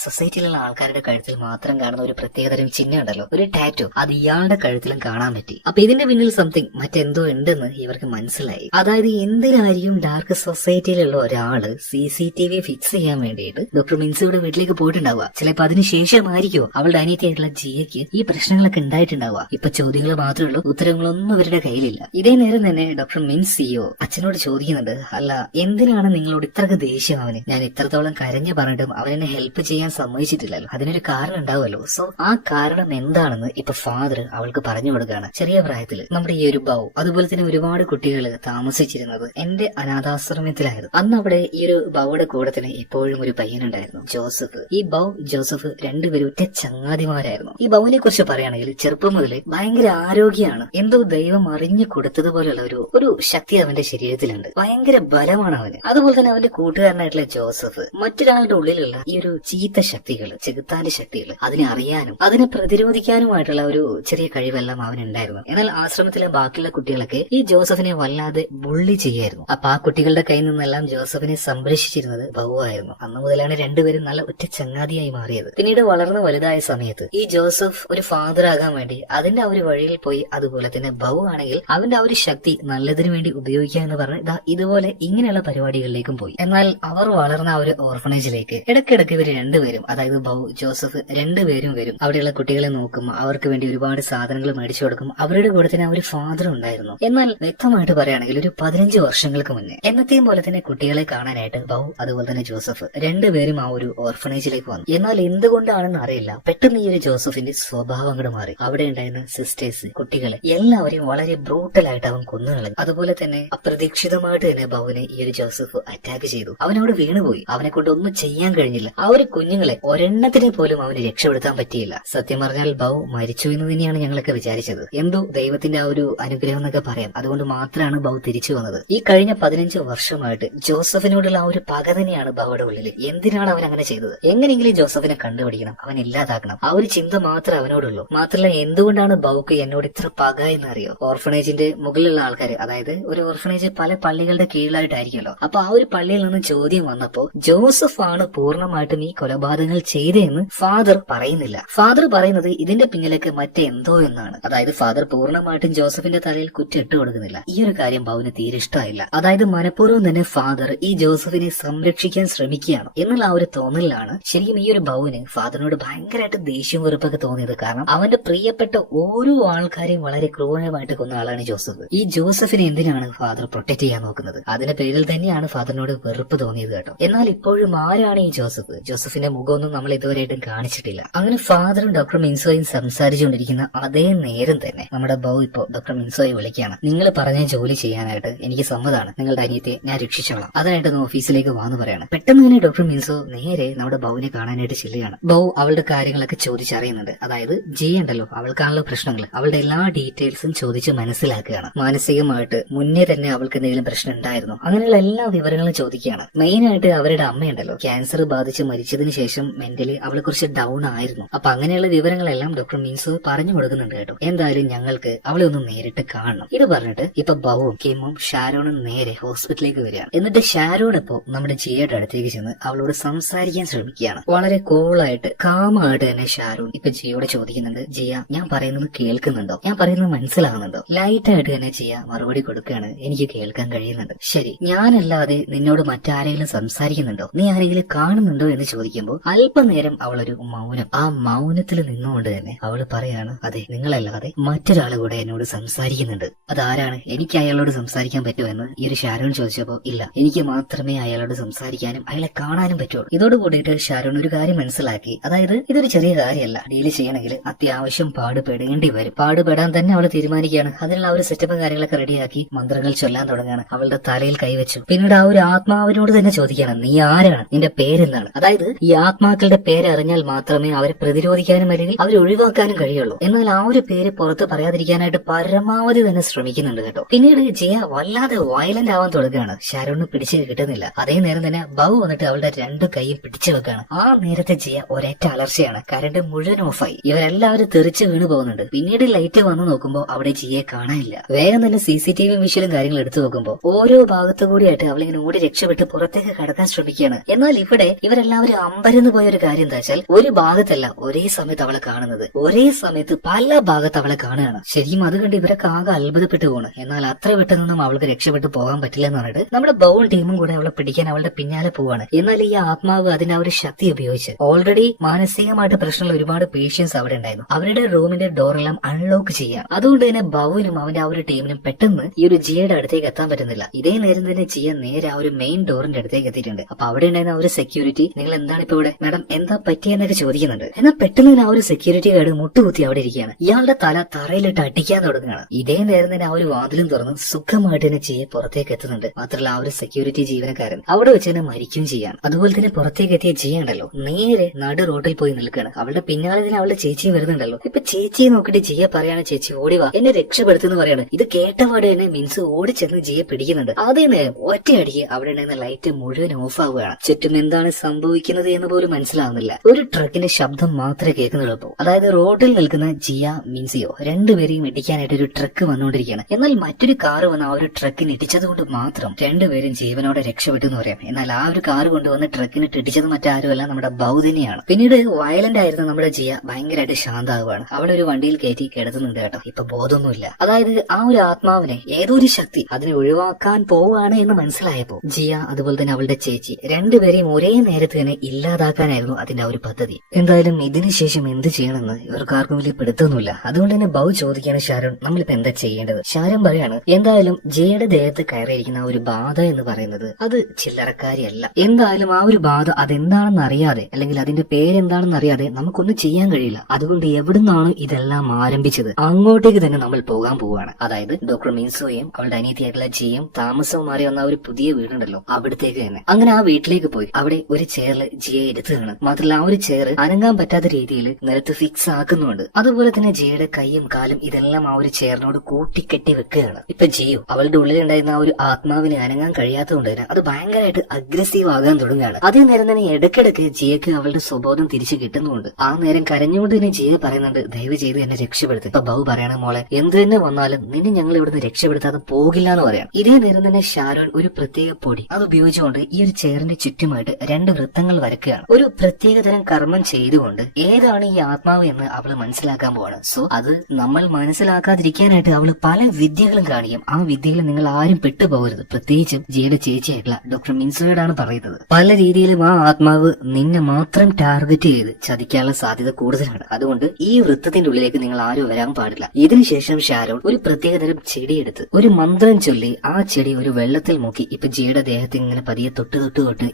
സൊസൈറ്റിയിലുള്ള ആൾക്കാരുടെ കഴുത്തിൽ മാത്രം കാണുന്ന ഒരു പ്രത്യേകതരം ചിഹ്നം ഉണ്ടല്ലോ, ഒരു ടാറ്റു, അത് ഇയാളുടെ കഴുത്തിലും കാണാൻ പറ്റി. അപ്പൊ ഇതിന്റെ പിന്നിൽ സംതിങ് മറ്റെന്തോ ഉണ്ടെന്ന് ഇവർക്ക് മനസ്സിലായി. അതായത് എന്തിനായിരിക്കും ഡാർക്ക് സൊസൈറ്റിയിലുള്ള ഒരാള് CCTV ഫിക്സ് ചെയ്യാൻ വേണ്ടിയിട്ട് ഡോക്ടർ മിൻസിയുടെ വീട്ടിലേക്ക് പോയിട്ടുണ്ടാവുക. ചിലപ്പോ അതിനുശേഷമായിരിക്കും അവളുടെ അനിയത്തിയായിട്ടുള്ള ജിയയ്ക്ക് ഈ പ്രശ്നങ്ങളൊക്കെ ഉണ്ടായിട്ടുണ്ടാവുക. ഇപ്പൊ ചോദ്യങ്ങൾ മാത്രമേ ഉള്ളൂ, ഉത്തരങ്ങളൊന്നും ഇവരുടെ കയ്യിലില്ല. ഇതേ നേരം തന്നെ ഡോക്ടർ മിൻസ് CEO അച്ഛനോട് ചോദിക്കുന്നുണ്ട്, അല്ല എന്തിനാണ് നിങ്ങളോട് ഇത്രക്ക് ദേഷ്യം അവന്? ഞാൻ ഇത്രത്തോളം കരഞ്ഞു പറഞ്ഞിട്ടും അവനെന്നെ ഹെൽപ്പ് ചെയ്യാൻ സമ്മതിച്ചിട്ടില്ലല്ലോ, അതിനൊരു കാരണം ഉണ്ടാവുമല്ലോ. സോ ആ കാരണം എന്താണെന്ന് ഇപ്പൊ ഫാദർ അവൾക്ക് പറഞ്ഞു കൊടുക്കുകയാണ്. ചെറിയ പ്രായത്തിൽ നമ്മുടെ ഈ ഒരു ബൗ, അതുപോലെ തന്നെ ഒരുപാട് കുട്ടികൾ താമസിച്ചിരുന്നത് എന്റെ അനാഥാശ്രമത്തിലായിരുന്നു. അന്ന് അവിടെ ഈ ഒരു ബൗയുടെ കൂടെ തന്നെ എപ്പോഴും ഒരു പയ്യനുണ്ടായിരുന്നു, ജോസഫ്. ഈ ബൗ ജോസഫ് രണ്ടുപേരും ഒറ്റ ചങ്ങാതിമാരായിരുന്നു. ഈ ബൗവിനെ കുറിച്ച് പറയുകയാണെങ്കിൽ ചെറുപ്പം മുതൽ ഭയങ്കര ആരോഗ്യമാണ്. എന്തോ ദൈവം അറിഞ്ഞു കൊടുത്തതുപോലെയുള്ള ഒരു ശക്തി അവന്റെ ശരീരത്തിലുണ്ട്. ഭയങ്കര ബലമാണ് അവന്. അതുപോലെ തന്നെ അവന്റെ കൂട്ടുകാരനായിട്ടുള്ള ജോസഫ് മറ്റൊരാളുടെ ഉള്ളിലുള്ള ഈ ഒരു ചീത്ത ശക്തികൾ, ചെകുത്താന്റെ ശക്തികൾ, അതിനെ അറിയാനും അതിനെ പ്രതിരോധിക്കാനുമായിട്ടുള്ള ഒരു ചെറിയ കഴിവെല്ലാം അവനുണ്ടായിരുന്നു. എന്നാൽ ആശ്രമത്തിലെ ബാക്കിയുള്ള കുട്ടികളൊക്കെ ഈ ജോസഫിനെ വല്ലാതെ ബുള്ളി ചെയ്യായിരുന്നു. അപ്പൊ ആ കുട്ടികളുടെ കയ്യിൽ നിന്നെല്ലാം ജോസഫിനെ സംരക്ഷിച്ചിരുന്നത് ബൗ ആയിരുന്നു. അന്ന് മുതലാണ് രണ്ടുപേരും നല്ല ഒറ്റ ചങ്ങാതിയായി മാറിയത്. പിന്നീട് വളർന്ന് വലുതായ സമയത്ത് ഈ ജോസഫ് ഒരു ഫാദർ ആകാൻ വേണ്ടി അതിന്റെ ആ ഒരു വഴിയിൽ പോയി. അതുപോലെ തന്നെ ബൗ ആണെങ്കിൽ അവന്റെ ആ ഒരു ശക്തി നല്ലതിനു വേണ്ടി ഉപയോഗിക്കുക എന്ന് പറഞ്ഞ് ഇതുപോലെ ഇങ്ങനെയുള്ള പരിപാടികളിലേക്കും പോയി. എന്നാൽ അവർ വളർന്ന ആ ഒരു ഓർഫനേജിലേക്ക് ഇടയ്ക്കിടയ്ക്ക് ഇവർ രണ്ടുപേരും, അതായത് ബൗ ജോസഫ് രണ്ടുപേരും വരും. അവിടെയുള്ള കുട്ടികളെ നോക്കും, അവർക്ക് വേണ്ടി ഒരുപാട് സാധനങ്ങൾ മേടിച്ചു കൊടുക്കും. അവരുടെ കൂടെ തന്നെ ആ ഒരു ഫാദർ ഉണ്ടായിരുന്നു. എന്നാൽ വ്യക്തമായിട്ട് പറയുകയാണെങ്കിൽ ഒരു 15 വർഷങ്ങൾക്ക് മുന്നേ എന്നത്തെയും പോലെ തന്നെ കുട്ടികളെ കാണാനായിട്ട് ബൗ അതുപോലെ തന്നെ ജോസഫ് രണ്ടുപേരും ആ ഒരു ഓർഫനേജിലേക്ക് വന്നു. എന്നാൽ എന്തുകൊണ്ടാണെന്ന് അറിയില്ല, പെട്ടെന്ന് ഈ ഒരു ജോസഫിന്റെ സ്വഭാവം അങ്ങോട്ട് മാറി. അവിടെ ഉണ്ടായിരുന്ന സിസ്റ്റേഴ്സ്, കുട്ടികളെ എല്ലാവരെയും വളരെ ബ്രൂട്ടലായിട്ട് അവൻ കൊന്നുകളഞ്ഞു. അതുപോലെ തന്നെ അപ്രതീക്ഷിതമായിട്ട് തന്നെ ബൗവിനെ ഈ ഒരു ജോസഫ് അറ്റാക്ക് ചെയ്തു. അവനവിടെ വീണുപോയി. അവനെ കൊണ്ട് ഒന്നും ചെയ്യാൻ കഴിഞ്ഞില്ല. ആ ഒരു കുഞ്ഞുങ്ങളെ ഒരെണ്ണത്തിനെ പോലും അവന് രക്ഷപ്പെടുത്താൻ പറ്റിയില്ല. സത്യം പറഞ്ഞാൽ ബൗ മരിച്ചു എന്ന് തന്നെയാണ് ഞങ്ങളൊക്കെ വിചാരിച്ചത്. എന്തോ ദൈവത്തിന്റെ ആ ഒരു അനുഗ്രഹം എന്നൊക്കെ പറയാം. അതുകൊണ്ട് മാത്രമാണ് ബൗ തിരിച്ചു വന്നത്. ഈ കഴിഞ്ഞ 15 വർഷമായിട്ട് ജോസഫിനോടുള്ള ആ ഒരു പക തന്നെയാണ് ബൗയുടെ ഉള്ളിൽ. എന്തിനാണ് അവൻ അങ്ങനെ ചെയ്തത്? എങ്ങനെയെങ്കിലും ജോസഫിനെ കണ്ടുപിടിക്കണം, അവൻ ഇല്ലാതാക്കണം. ആ ഒരു ചിന്ത മാത്രമേ അവനോടുള്ളൂ. മാത്രമല്ല എന്തുകൊണ്ടാണ് ബൗക്ക് എന്നോട് ഇത്ര പക എന്നറിയോ? ഓർഫനേജിന്റെ മുകളിലുള്ള ആൾക്കാർ, അതായത് ഒരു ഓർഫനേജ് പല പള്ളികളുടെ കീഴിലായിട്ടായിരിക്കുമല്ലോ. അപ്പൊ ആ ഒരു പള്ളിയിൽ നിന്ന് ചോദ്യം വന്നപ്പോ ജോസഫ് ആണ് പൂർണ്ണമായിട്ടും ഈ കൊലപാതകങ്ങൾ ചെയ്തതെന്ന് ഫാദർ പറയുന്നില്ല. ഫാദർ പറയുന്നത് ഇതിന്റെ പിന്നിലേക്ക് മറ്റെന്തോ എന്നാണ്. അതായത് ഫാദർ പൂർണ്ണമായിട്ടും ജോസഫിന്റെ തലയിൽ കുറ്റം ഇട്ട് കൊടുക്കുന്നില്ല. ഈ ഒരു കാര്യം ബൗവിന് തീരെ ഇഷ്ടമായില്ല. അതായത് മനഃപൂർവ്വം തന്നെ ഫാദർ ഈ ജോസഫിനെ സംരക്ഷിക്കാൻ ശ്രമിക്കുകയാണ് എന്നുള്ള ആ ഒരു തോന്നലിലാണ് ശരിക്കും ഈ ഒരു ബൗവിന് ഫാദറിനോട് ഭയങ്കരമായിട്ട് ദേഷ്യം വെറുപ്പൊക്കെ തോന്നിയത്. കാരണം അവന്റെ പ്രിയപ്പെട്ട ഓരോ ആൾക്കാരെയും വളരെ ക്രൂരമായിട്ട് കൊന്ന ആളാണ് ജോസഫ്. ഈ ജോസഫിനെ എന്തിനാണ് ഫാദർ പ്രൊട്ടക്ട് ചെയ്യാൻ നോക്കുന്നത്? അതിന്റെ പേരിൽ തന്നെയാണ് ഫാദറിനോട് വെറുപ്പ് തോന്നിയത് കേട്ടോ. എന്നാൽ ഇപ്പോഴും ആരാണ് ഈ ജോസഫ്? ജോസഫിന്റെ മുഖമൊന്നും നമ്മൾ ഇതുവരെയായിട്ടും കാണിച്ചിട്ടില്ല. അങ്ങനെ ഫാദറും ഡോക്ടർ മിൻസോയും സംസാരിച്ചുകൊണ്ടിരിക്കുന്ന അതേ നേരം തന്നെ നമ്മുടെ ബൗ ഇപ്പോ ഡോക്ടർ മിൻസോയെ വിളിക്കുകയാണ്. നിങ്ങൾ പറഞ്ഞ ജോലി ചെയ്യാനായിട്ട് എനിക്ക് സമ്മതമാണ്. നിങ്ങളുടെ അനിയത്തെ ഞാൻ രക്ഷിച്ചോളാം. അതിനായിട്ട് ഒന്ന് ഓഫീസിലേക്ക് വാന്ന് പറയാണ്. പെട്ടെന്ന് തന്നെ ഡോക്ടർ മിൻസോ നേരെ നമ്മുടെ ബൗവിനെ കാണാനായിട്ട് ചെല്ലുകയാണ്. ബൗ അവളുടെ കാര്യങ്ങളൊക്കെ ചോദിച്ചറിയുന്നുണ്ട്. അതായത് ജിയ ഉണ്ടല്ലോ, അവൾക്കാണല്ലോ പ്രശ്നങ്ങൾ. അവളുടെ എല്ലാ ഡീറ്റെയിൽസും ചോദിച്ച് മനസ്സിലാക്കുകയാണ്. മാനസികമായിട്ട് മുന്നേ തന്നെ അവൾക്ക് എന്തെങ്കിലും പ്രശ്നം ഉണ്ടായിരുന്നു, അങ്ങനെയുള്ള എല്ലാ വിവരങ്ങളും ചോദിക്കുകയാണ്. മെയിൻ ആയിട്ട് അവരുടെ അമ്മയുണ്ടല്ലോ, ക്യാൻസർ ബാധിച്ച് മരിച്ചതിന് ശേഷം മെന്റലി അവളെ കുറിച്ച് ഡൗൺ ആയിരുന്നു. അപ്പൊ അങ്ങനെയുള്ള വിവരങ്ങളെല്ലാം ഡോക്ടർ മിൻസോ പറഞ്ഞു കൊടുക്കുന്നുണ്ട് കേട്ടോ. എന്തായാലും ഞങ്ങൾക്ക് അവളെ ഒന്ന് നേരിട്ട് കാണണം. ഇത് പറഞ്ഞിട്ട് ഇപ്പൊ ബൗവും കിമ്മും ഷാരോണും നേരെ ഹോസ്പിറ്റലിലേക്ക് വരികയാണ്. എന്നിട്ട് ഷാരോൺ ഇപ്പോ നമ്മുടെ ജിയയുടെ അടുത്തേക്ക് ചെന്ന് അവളോട് സംസാരിക്കാൻ ശ്രമിക്കുകയാണ്. വളരെ കൂളായിട്ട് കാമായിട്ട് തന്നെ ഷാരോൺ ഇപ്പൊ ജിയോട് ചോദിക്കുന്നുണ്ട്, ജിയ ഞാൻ പറയുന്നത് കേൾക്കുന്നുണ്ടോ? ഞാൻ പറയുന്നത് മനസ്സിലാകുന്നുണ്ടോ? ലൈറ്റ് ആയിട്ട് തന്നെ ജിയ മറുപടി കൊടുക്കുകയാണ്, എനിക്ക് കേൾക്കാൻ കഴിയുന്നുണ്ട്. ശരി, ഞാനല്ലാതെ നിന്നോട് മറ്റാരെങ്കിലും സംസാരിക്കുന്നുണ്ടോ? നീ ആരെങ്കിലും കാണുന്നുണ്ടോ എന്ന് ചോദിക്കുമ്പോൾ അല്പനേരം അവളൊരു മൗനം. ആ മൗനത്തിൽ നിന്നുകൊണ്ട് തന്നെ അവള് പറയാണ്, അതെ, നിങ്ങളല്ലാതെ മറ്റൊരാൾ കൂടെ എന്നോട് സംസാരിക്കുന്നുണ്ട്. അതാരാണ്? എനിക്ക് അയാളോട് സംസാരിക്കാൻ പറ്റുമോ എന്ന് ഈ ഒരു ഷാരോൺ ചോദിച്ചപ്പോ ഇല്ല, എനിക്ക് മാത്രമേ അയാളോട് സംസാരിക്കാനും അയാളെ കാണാനും പറ്റുള്ളൂ. ഇതോട് കൂടിയിട്ട് ഷാരോൺ ഒരു കാര്യം മനസ്സിലാക്കി. അതായത് ഇതൊരു ചെറിയ കാര്യമല്ല, ഡീല് ചെയ്യണമെങ്കിൽ അത്യാവശ്യം പാടുപെടേണ്ടി വരും. പാടുപെടാൻ തന്നെ അവള് തീരുമാനിക്കുകയാണ്. അതിനുള്ള ഒരു സെറ്റപ്പ് കാര്യങ്ങളൊക്കെ റെഡിയാക്കി മന്ത്രങ്ങൾ ചൊല്ലാൻ തുടങ്ങുകയാണ്. അവളുടെ തലയിൽ കൈവച്ചു. പിന്നീട് ആ ഒരു ആത്മാവിനോട് തന്നെ ചോദിക്കുകയാണ്, നീ ആരാണ്? നിന്റെ പേരെന്താണ്? അതായത് ഈ ആത്മാക്കളുടെ പേര് അറിഞ്ഞാൽ മാത്രമേ അവരെ പ്രതിരോധിക്കാനും അല്ലെങ്കിൽ അവരെ ഒഴിവാക്കാനും കഴിയുള്ളൂ. എന്നാൽ ആ ഒരു പേര് പുറത്ത് പറയാതിരിക്കാനായിട്ട് പരമാവധി തന്നെ ശ്രമിക്കുന്നുണ്ട് കേട്ടോ. പിന്നീട് ജിയ വല്ലാതെ വയലന്റ് ആവാൻ തുടങ്ങുകയാണ്. ഷാരോണിന് പിടിച്ചു കിട്ടുന്നില്ല. അതേ നേരം തന്നെ ബൗ വന്നിട്ട് അവളുടെ 2 കൈയും പിടിച്ചു വെക്കാണ്. ആ നേരത്തെ ജിയ ഒരേറ്റ അലർച്ചയാണ്. കറണ്ട് മുഴുവൻ ഓഫായി. ഇവരെല്ലാവരും തെറിച്ച് വീണ് പോകുന്നുണ്ട്. പിന്നീട് ലൈറ്റ് വന്ന് നോക്കുമ്പോൾ അവിടെ ജിയെ കാണാനില്ല. വേഗം തന്നെ CCTV വിഷ്വലും കാര്യങ്ങളും എടുത്തു നോക്കുമ്പോൾ ഓരോ ഭാഗത്തു കൂടിയായിട്ട് അവളിങ്ങനെ ഓടി രക്ഷപ്പെട്ട് പുറത്തേക്ക് കടക്കാൻ ശ്രമിക്കുകയാണ്. എന്നാൽ ഇവിടെ ഇവരെല്ലാവരും അമ്പരന്ന് പോയ ഒരു കാര്യം എന്താ വെച്ചാൽ ഒരു ഭാഗത്തല്ല ഒരേ സമയത്ത് അവളെ കാണുന്നത്, ഒരേ സമയത്ത് പല ഭാഗത്ത് അവളെ കാണുകയാണ്. ശരിക്കും അത് കണ്ട് ഇവരൊക്കെ ആകെ അത്ഭുതപ്പെട്ടു പോണ്. എന്നാൽ അത്ര പെട്ടെന്നൊന്നും അവൾക്ക് രക്ഷപ്പെട്ടു പോകാൻ പറ്റില്ല എന്ന് പറഞ്ഞിട്ട് നമ്മുടെ ബൗൾ ടീമും കൂടെ അവളെ പിടിക്കാൻ അവളുടെ പിന്നാലെ പോവാണ്. എന്നാൽ ഈ ആത്മാവ് അതിന്റെ ആ ഒരു ശക്തി ഉപയോഗിച്ച് ഓൾറെഡി മാനസികമായിട്ട് പ്രശ്നമുള്ള ഒരുപാട് പേഷ്യൻസ് അവിടെ ഉണ്ടായിരുന്നു. അവരുടെ റൂമിന്റെ ഡോറെല്ലാം അൺലോക്ക് ചെയ്യാം. അതുകൊണ്ട് തന്നെ ബൗവിനും അവന്റെ ആ ഒരു ടീമിനും പെട്ടെന്ന് ഈ ഒരു ജിയയുടെ അടുത്തേക്ക് എത്താൻ പറ്റുന്നില്ല. ഇതേ നേരം തന്നെ ജിയ നേരെ ആ ഒരു മെയിൻ ഡോറിന്റെ അടുത്തേക്ക് എത്തിയിട്ടുണ്ട്. അപ്പൊ അവിടെ ഉണ്ടായിരുന്ന ആ ഒരു സെക്യൂരിറ്റി, നിങ്ങൾ എന്താണ് ഇപ്പൊ ഇവിടെ മാഡം എന്താ പറ്റിയെന്നൊക്കെ ചോദിക്കുന്നുണ്ട്. എന്നാൽ പെട്ടെന്ന് തന്നെ ആ ഒരു സെക്യൂരിറ്റി ഗാർഡ് മുട്ടുകുത്തി അവിടെ ഇരിക്കുകയാണ്. ഇയാളുടെ തല തറയിലിട്ട് അടിക്കാൻ തുടങ്ങുകയാണ്. ഇതേ നേരം തന്നെ ആ ഒരു വാതിലും തുറന്ന് സുഖമായിട്ട് തന്നെ ജിയെ പുറത്തേക്ക് എത്തുന്നുണ്ട്. മാത്രമല്ല ആ ഒരു സെക്യൂരിറ്റി ജീവനക്കാരൻ അവിടെ വെച്ച് തന്നെ മരിക്കുകയും ചെയ്യാൻ. അതുപോലെ തന്നെ പുറത്തേക്ക് എത്തിയ ജിയ ഉണ്ടല്ലോ നേരെ നടു റോഡിൽ പോയി നിൽക്കുകയാണ്. അവളുടെ പിന്നാലെ തന്നെ അവളുടെ ചേച്ചിയും വരുന്നുണ്ടല്ലോ. ഇപ്പൊ ചേച്ചിയെ നോക്കിയിട്ട് ജിയ പറയാണ്, ചേച്ചി ഓടിവാ എന്നെ രക്ഷപ്പെടുത്തുന്നു പറയാണ്. ഇത് കേട്ടപാട് തന്നെ മിൻസ് ഓടിച്ചെന്ന് ജിയെ പിടിക്കുന്നുണ്ട്. അതേ നേരം ഒറ്റയടിക്ക് അവിടെ ഉണ്ടായിരുന്ന ലൈറ്റ് മുഴുവൻ ഓഫ് ആവുകയാണ്. ചുറ്റും എന്താണ് സംഭവിക്കുന്നത് എന്ന് പോലും മനസ്സിലാവുന്നില്ല. ഒരു ട്രക്കിന്റെ ശബ്ദം മാത്രമേ കേൾക്കുന്നുള്ളൂ. ഇപ്പോ അതായത് റോഡിൽ നിൽക്കുന്ന ജിയ മിൻസിയോ രണ്ടുപേരെയും ഇടിക്കാനായിട്ട് ഒരു ട്രക്ക് വന്നുകൊണ്ടിരിക്കുകയാണ്. എന്നാൽ മറ്റൊരു കാറ് വന്ന് ആ ഒരു ട്രക്കിന് ഇടിച്ചതുകൊണ്ട് മാത്രം രണ്ടുപേരും ജീവനോടെ രക്ഷപ്പെട്ടു എന്ന് പറയാം. എന്നാൽ ആ ഒരു കാറ് കൊണ്ടുവന്ന് ട്രക്കിനിട്ട് ഇടിച്ചത് മറ്റാരുമല്ല, നമ്മുടെ ബൗ തന്നെയാണ്. പിന്നീട് വയലന്റ് ആയിരുന്ന നമ്മുടെ ജിയ ഭയങ്കരമായിട്ട് ശാന്താവുകയാണ്. അവളെ ഒരു വണ്ടിയിൽ കയറ്റി കിടത്തുന്നുണ്ട് കേട്ടോ. ഇപ്പൊ ബോധമൊന്നുമില്ല. അതായത് ആ ഒരു ആത്മാവിനെ ഏതോ ഒരു ശക്തി അതിനെ ഒഴിവാക്കാൻ പോവുകയാണ് എന്ന് മനസ്സിലായപ്പോ ജിയ അതുപോലെ തന്നെ അവളുടെ ചേച്ചി രണ്ടുപേരെയും ഒരേ നേരത്ത് തന്നെ ഇല്ലാതാക്കാനായിരുന്നു അതിന്റെ ആ ഒരു പദ്ധതി. എന്തായാലും ഇതിനുശേഷം എന്ത് ചെയ്യണമെന്ന് ഇവർക്കാർക്കും വലിയ പിടുത്തൊന്നുമില്ല. അതുകൊണ്ട് തന്നെ ബൗ ചോദിക്കുകയാണ്, ഷാരോൺ നമ്മളിപ്പോ എന്താ ചെയ്യേണ്ടത്? ഷാരോൺ പറയാണ്, എന്തായാലും ജിയയുടെ ദേഹത്ത് കയറിയിരിക്കുന്ന ആ ഒരു ബാധ എന്ന് പറയുന്നത് അത് ചില്ലറക്കാരിയല്ല. എന്തായാലും ആ ഒരു ബാധ അതെന്താണെന്ന് അറിയാതെ അല്ലെങ്കിൽ അതിന്റെ പേരെന്താണെന്ന് അറിയാതെ നമുക്കൊന്നും ചെയ്യാൻ കഴിയില്ല. അതുകൊണ്ട് എവിടുന്നാണ് ഇതെല്ലാം ആരംഭിച്ചത് അങ്ങോട്ടേക്ക് തന്നെ നമ്മൾ പോകാൻ പോവുകയാണ്. അതായത് ഡോക്ടർ മിൻസോയും അവളുടെ അനിയത്തിയായിട്ടുള്ള ജിയും താമസം മാറി വന്ന ഒരു പുതിയ വീടുണ്ടല്ലോ അവിടത്തേക്ക് തന്നെ. അങ്ങനെ ആ വീട്ടിലേക്ക് പോയി അവിടെ ഒരു ചെയറിൽ ജിയെ എടുത്തുകയാണ്. മാത്രമല്ല ആ ഒരു ചെയർ അനങ്ങാൻ പറ്റാത്ത രീതിയിൽ നിലത്ത് ഫിക്സ് ആക്കുന്നുണ്ട്. അതുപോലെ തന്നെ ജിയുടെ കൈയും കാലും ഇതെല്ലാം ആ ഒരു ചെയറിനോട് കൂട്ടിക്കെട്ടി വെക്കുകയാണ്. ഇപ്പൊ ജിയോ അവളുടെ ഉള്ളിലുണ്ടായിരുന്ന ആ ഒരു ആത്മാവിനെ അനങ്ങാൻ കഴിയാത്തതുകൊണ്ട് തന്നെ അത് ഭയങ്കരമായിട്ട് അഗ്രസീവ് ആകാൻ തുടങ്ങുകയാണ്. അതേ നേരം തന്നെ ഇടയ്ക്കിടയ്ക്ക് ജിയക്ക് അവളുടെ സ്വബോധം തിരിച്ചു കിട്ടുന്നുണ്ട്. ആ നേരം കരഞ്ഞുകൊണ്ട് തന്നെ ജിയ പറയുന്നുണ്ട്, ദയവ് ചെയ്ത് എന്നെ രക്ഷപ്പെടുത്തും. ഇപ്പൊ ബൗ പറയാണ്, മോളെ എന്ത് തന്നെ വന്നാലും നിന്നെ ഞങ്ങൾ ഇവിടുന്ന് രക്ഷപ്പെടുത്താതെ പോകില്ല എന്ന് പറയാം. ഇതേ നേരം തന്നെ ഷാരോൺ ഒരു പ്രത്യേക പൊടി അത് ഉപയോഗിച്ചുകൊണ്ട് ഈ ഒരു ചെയറിന്റെ ചുറ്റുമായിട്ട് രണ്ട് വൃത്തങ്ങൾ വരയ്ക്കുകയാണ്. ഒരു പ്രത്യേകതരം കർമ്മം ചെയ്തുകൊണ്ട് ഏതാണ് ഈ ആത്മാവ് എന്ന് അവള് മനസ്സിലാക്കാൻ പോവാണ്. സോ അത് നമ്മൾ മനസ്സിലാക്കാതിരിക്കാനായിട്ട് അവള് പല വിദ്യകളും കാണിക്കും. ആ വിദ്യകൾ നിങ്ങൾ ആരും പെട്ടുപോകരുത്. പ്രത്യേകിച്ചും ജിയുടെ ചേച്ചിയായിട്ടുള്ള ഡോക്ടർ മിൻസോയോടാണ് പറയുന്നത്. പല രീതിയിലും ആ ആത്മാവ് നിന്നെ മാത്രം ടാർഗറ്റ് ചെയ്ത് ചതിക്കാനുള്ള സാധ്യത കൂടുതലാണ്. അതുകൊണ്ട് ഈ വൃത്തത്തിന്റെ ഉള്ളിലേക്ക് നിങ്ങൾ ആരും വരാൻ പാടില്ല. ഇതിനുശേഷം ഷാരോൺ ഒരു പ്രത്യേകതരം ചെടിയെടുത്ത് ഒരു മന്ത്രം ചൊല്ലി ആ ചെടി ഒരു വെള്ളത്തിൽ മുക്കി ഇപ്പൊ ജിയുടെ ദേഹത്ത് ഇങ്ങനെ പതിയെ തൊട്ട്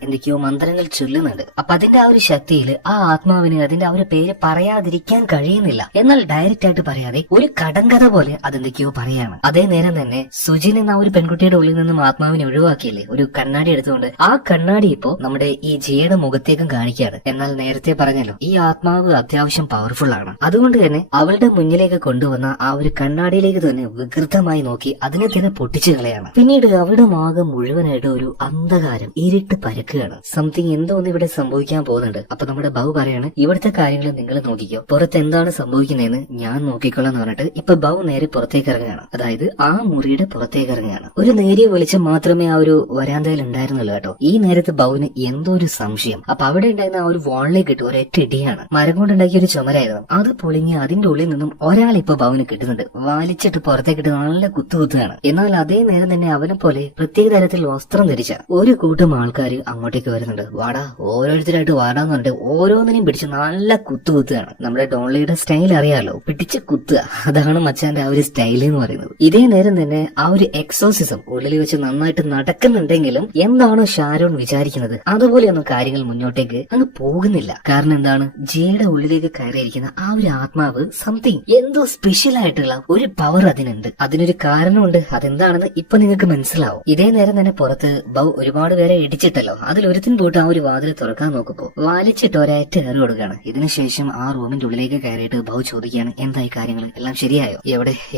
എന്തൊക്കെയോ മന്ത്രങ്ങൾ ചൊല്ലുന്നുണ്ട്. അപ്പൊ അതിന്റെ ആ ഒരു ശക്തിയിൽ ആ ആത്മാവിന് അതിന്റെ ആ ഒരു പേര് പറയാതിരിക്കാൻ കഴിയുന്നില്ല. എന്നാൽ ഡയറക്റ്റ് ആയിട്ട് പറയാതെ ഒരു കടങ്കഥ പോലെ അതെന്തൊക്കെയോ പറയാണ്. അതേ നേരം തന്നെ സുജിൻ എന്ന ഒരു പെൺകുട്ടിയുടെ ഉള്ളിൽ നിന്നും ആത്മാവിനെ ഒഴിവാക്കിയില്ലേ ഒരു കണ്ണാടി എടുത്തുകൊണ്ട്, ആ കണ്ണാടി ഇപ്പോ നമ്മുടെ ഈ ജിയുടെ മുഖത്തേക്കും കാണിക്കുകയാണ്. എന്നാൽ നേരത്തെ പറഞ്ഞല്ലോ ഈ ആത്മാവ് അത്യാവശ്യം പവർഫുൾ ആണ്. അതുകൊണ്ട് തന്നെ അവളുടെ മുന്നിലേക്ക് കൊണ്ടുവന്ന ആ ഒരു കണ്ണാടിയിലേക്ക് തന്നെ വികൃതമായി നോക്കി അതിനെ തന്നെ പൊട്ടിച്ചു കളയാണ്. പിന്നീട് അവിടെ മാകം മുഴുവനായിട്ട് ഒരു അന്ധകാരം ഇരുട്ട് പരക്കുകയാണ്. സംതിങ് എന്തോന്ന് ഇവിടെ സംഭവിക്കാൻ പോകുന്നുണ്ട്. അപ്പൊ നമ്മുടെ ബൗ പറയാണ്, ഇവിടുത്തെ കാര്യങ്ങൾ നിങ്ങൾ നോക്കിക്കോ, പുറത്ത് എന്താണ് സംഭവിക്കുന്നതെന്ന് ഞാൻ നോക്കിക്കോളാം എന്ന് പറഞ്ഞിട്ട് ഇപ്പൊ ബൗ നേരെ പുറത്തേക്ക് ഇറങ്ങുകയാണ്. അതായത് ആ മുറിയുടെ പുറത്തേക്ക് ഇറങ്ങുകയാണ്. ഒരു നേരിയ വെളിച്ചം മാത്രമേ ആ ഒരു വരാന്തയിൽ ഉണ്ടായിരുന്നുള്ളൂ കേട്ടോ. ഈ നേരത്ത് ബൗവിന് എന്തോ ഒരു സംശയം. അപ്പൊ അവിടെ ഉണ്ടായിരുന്ന ആ ഒരു വാളിലേക്ക് ഇട്ട് ഒരൊറ്റ ഇടിയാണ്. മരം കൊണ്ടുണ്ടാക്കിയ ഒരു ചുമരായിരുന്നു. അത് പൊളിഞ്ഞ് അതിന്റെ ഉള്ളിൽ നിന്നും ഒരാൾ ഇപ്പൊ ബൗവിന് കിട്ടുന്നുണ്ട്. വലിച്ചിട്ട് പുറത്തേക്കിട്ട് നല്ല കുത്തുകുത്തുകയാണ്. എന്നാൽ അതേ നേരം തന്നെ അവനെ പോലെ പ്രത്യേക തരത്തിൽ വസ്ത്രം ധരിച്ച ഒരു കൂട്ടം ആൾക്കാർ അങ്ങോട്ടേക്ക് വരുന്നുണ്ട്. വാടാ ഓരോരുത്തരായിട്ട് വാടാന്ന് പറഞ്ഞിട്ട് ഓരോന്നിനെയും പിടിച്ച് നല്ല കുത്തുകുത്തുകയാണ്. നമ്മുടെ ഡോൺലിയുടെ സ്റ്റൈൽ അറിയാലോ, പിടിച്ച് കുത്തുക. അതാണ് മച്ചാന്റെ ആ ഒരു സ്റ്റൈൽ എന്ന് പറയുന്നത്. ഇതേ നേരം തന്നെ ആ ഒരു എക്സോസിസം ഉള്ളിൽ വെച്ച് നന്നായിട്ട് നടക്കുന്നുണ്ടെങ്കിലും എന്താണോ ഷാരോൺ വിചാരിക്കുന്നത് അതുപോലെയൊന്നും കാര്യങ്ങൾ മുന്നോട്ടേക്ക് അങ്ങ് പോകുന്നില്ല. കാരണം എന്താണ്, ജിയുടെ ഉള്ളിലേക്ക് കയറിയിരിക്കുന്ന ആ ഒരു ആത്മാവ് സംതിങ് എന്തോ സ്പെഷ്യൽ ആയിട്ടുള്ള ഒരു പവർ അതിനുണ്ട്. അതിനൊരു കാരണമുണ്ട്. അതെന്താണെന്ന് ഇപ്പൊ നിങ്ങൾക്ക് മനസ്സിലാവും. ഇതേ നേരം തന്നെ പുറത്ത് ബൗ ഒരുപാട് പേരെ ഇടിച്ചിട്ടല്ലോ, അതിലൊരുത്തിന് പോയിട്ട് ആ ഒരു വാതിൽ തുറക്കാൻ നോക്കുമ്പോ വലിച്ചിട്ട് ഒരേറ്റ കയറി കൊടുക്കുകയാണ്. ഇതിനുശേഷം ആ റൂമിന്റെ ഉള്ളിലേക്ക് കയറിയിട്ട് ബൗ ചോദിക്കുകയാണ്, എന്തായി കാര്യങ്ങൾ എല്ലാം ശരിയായോ?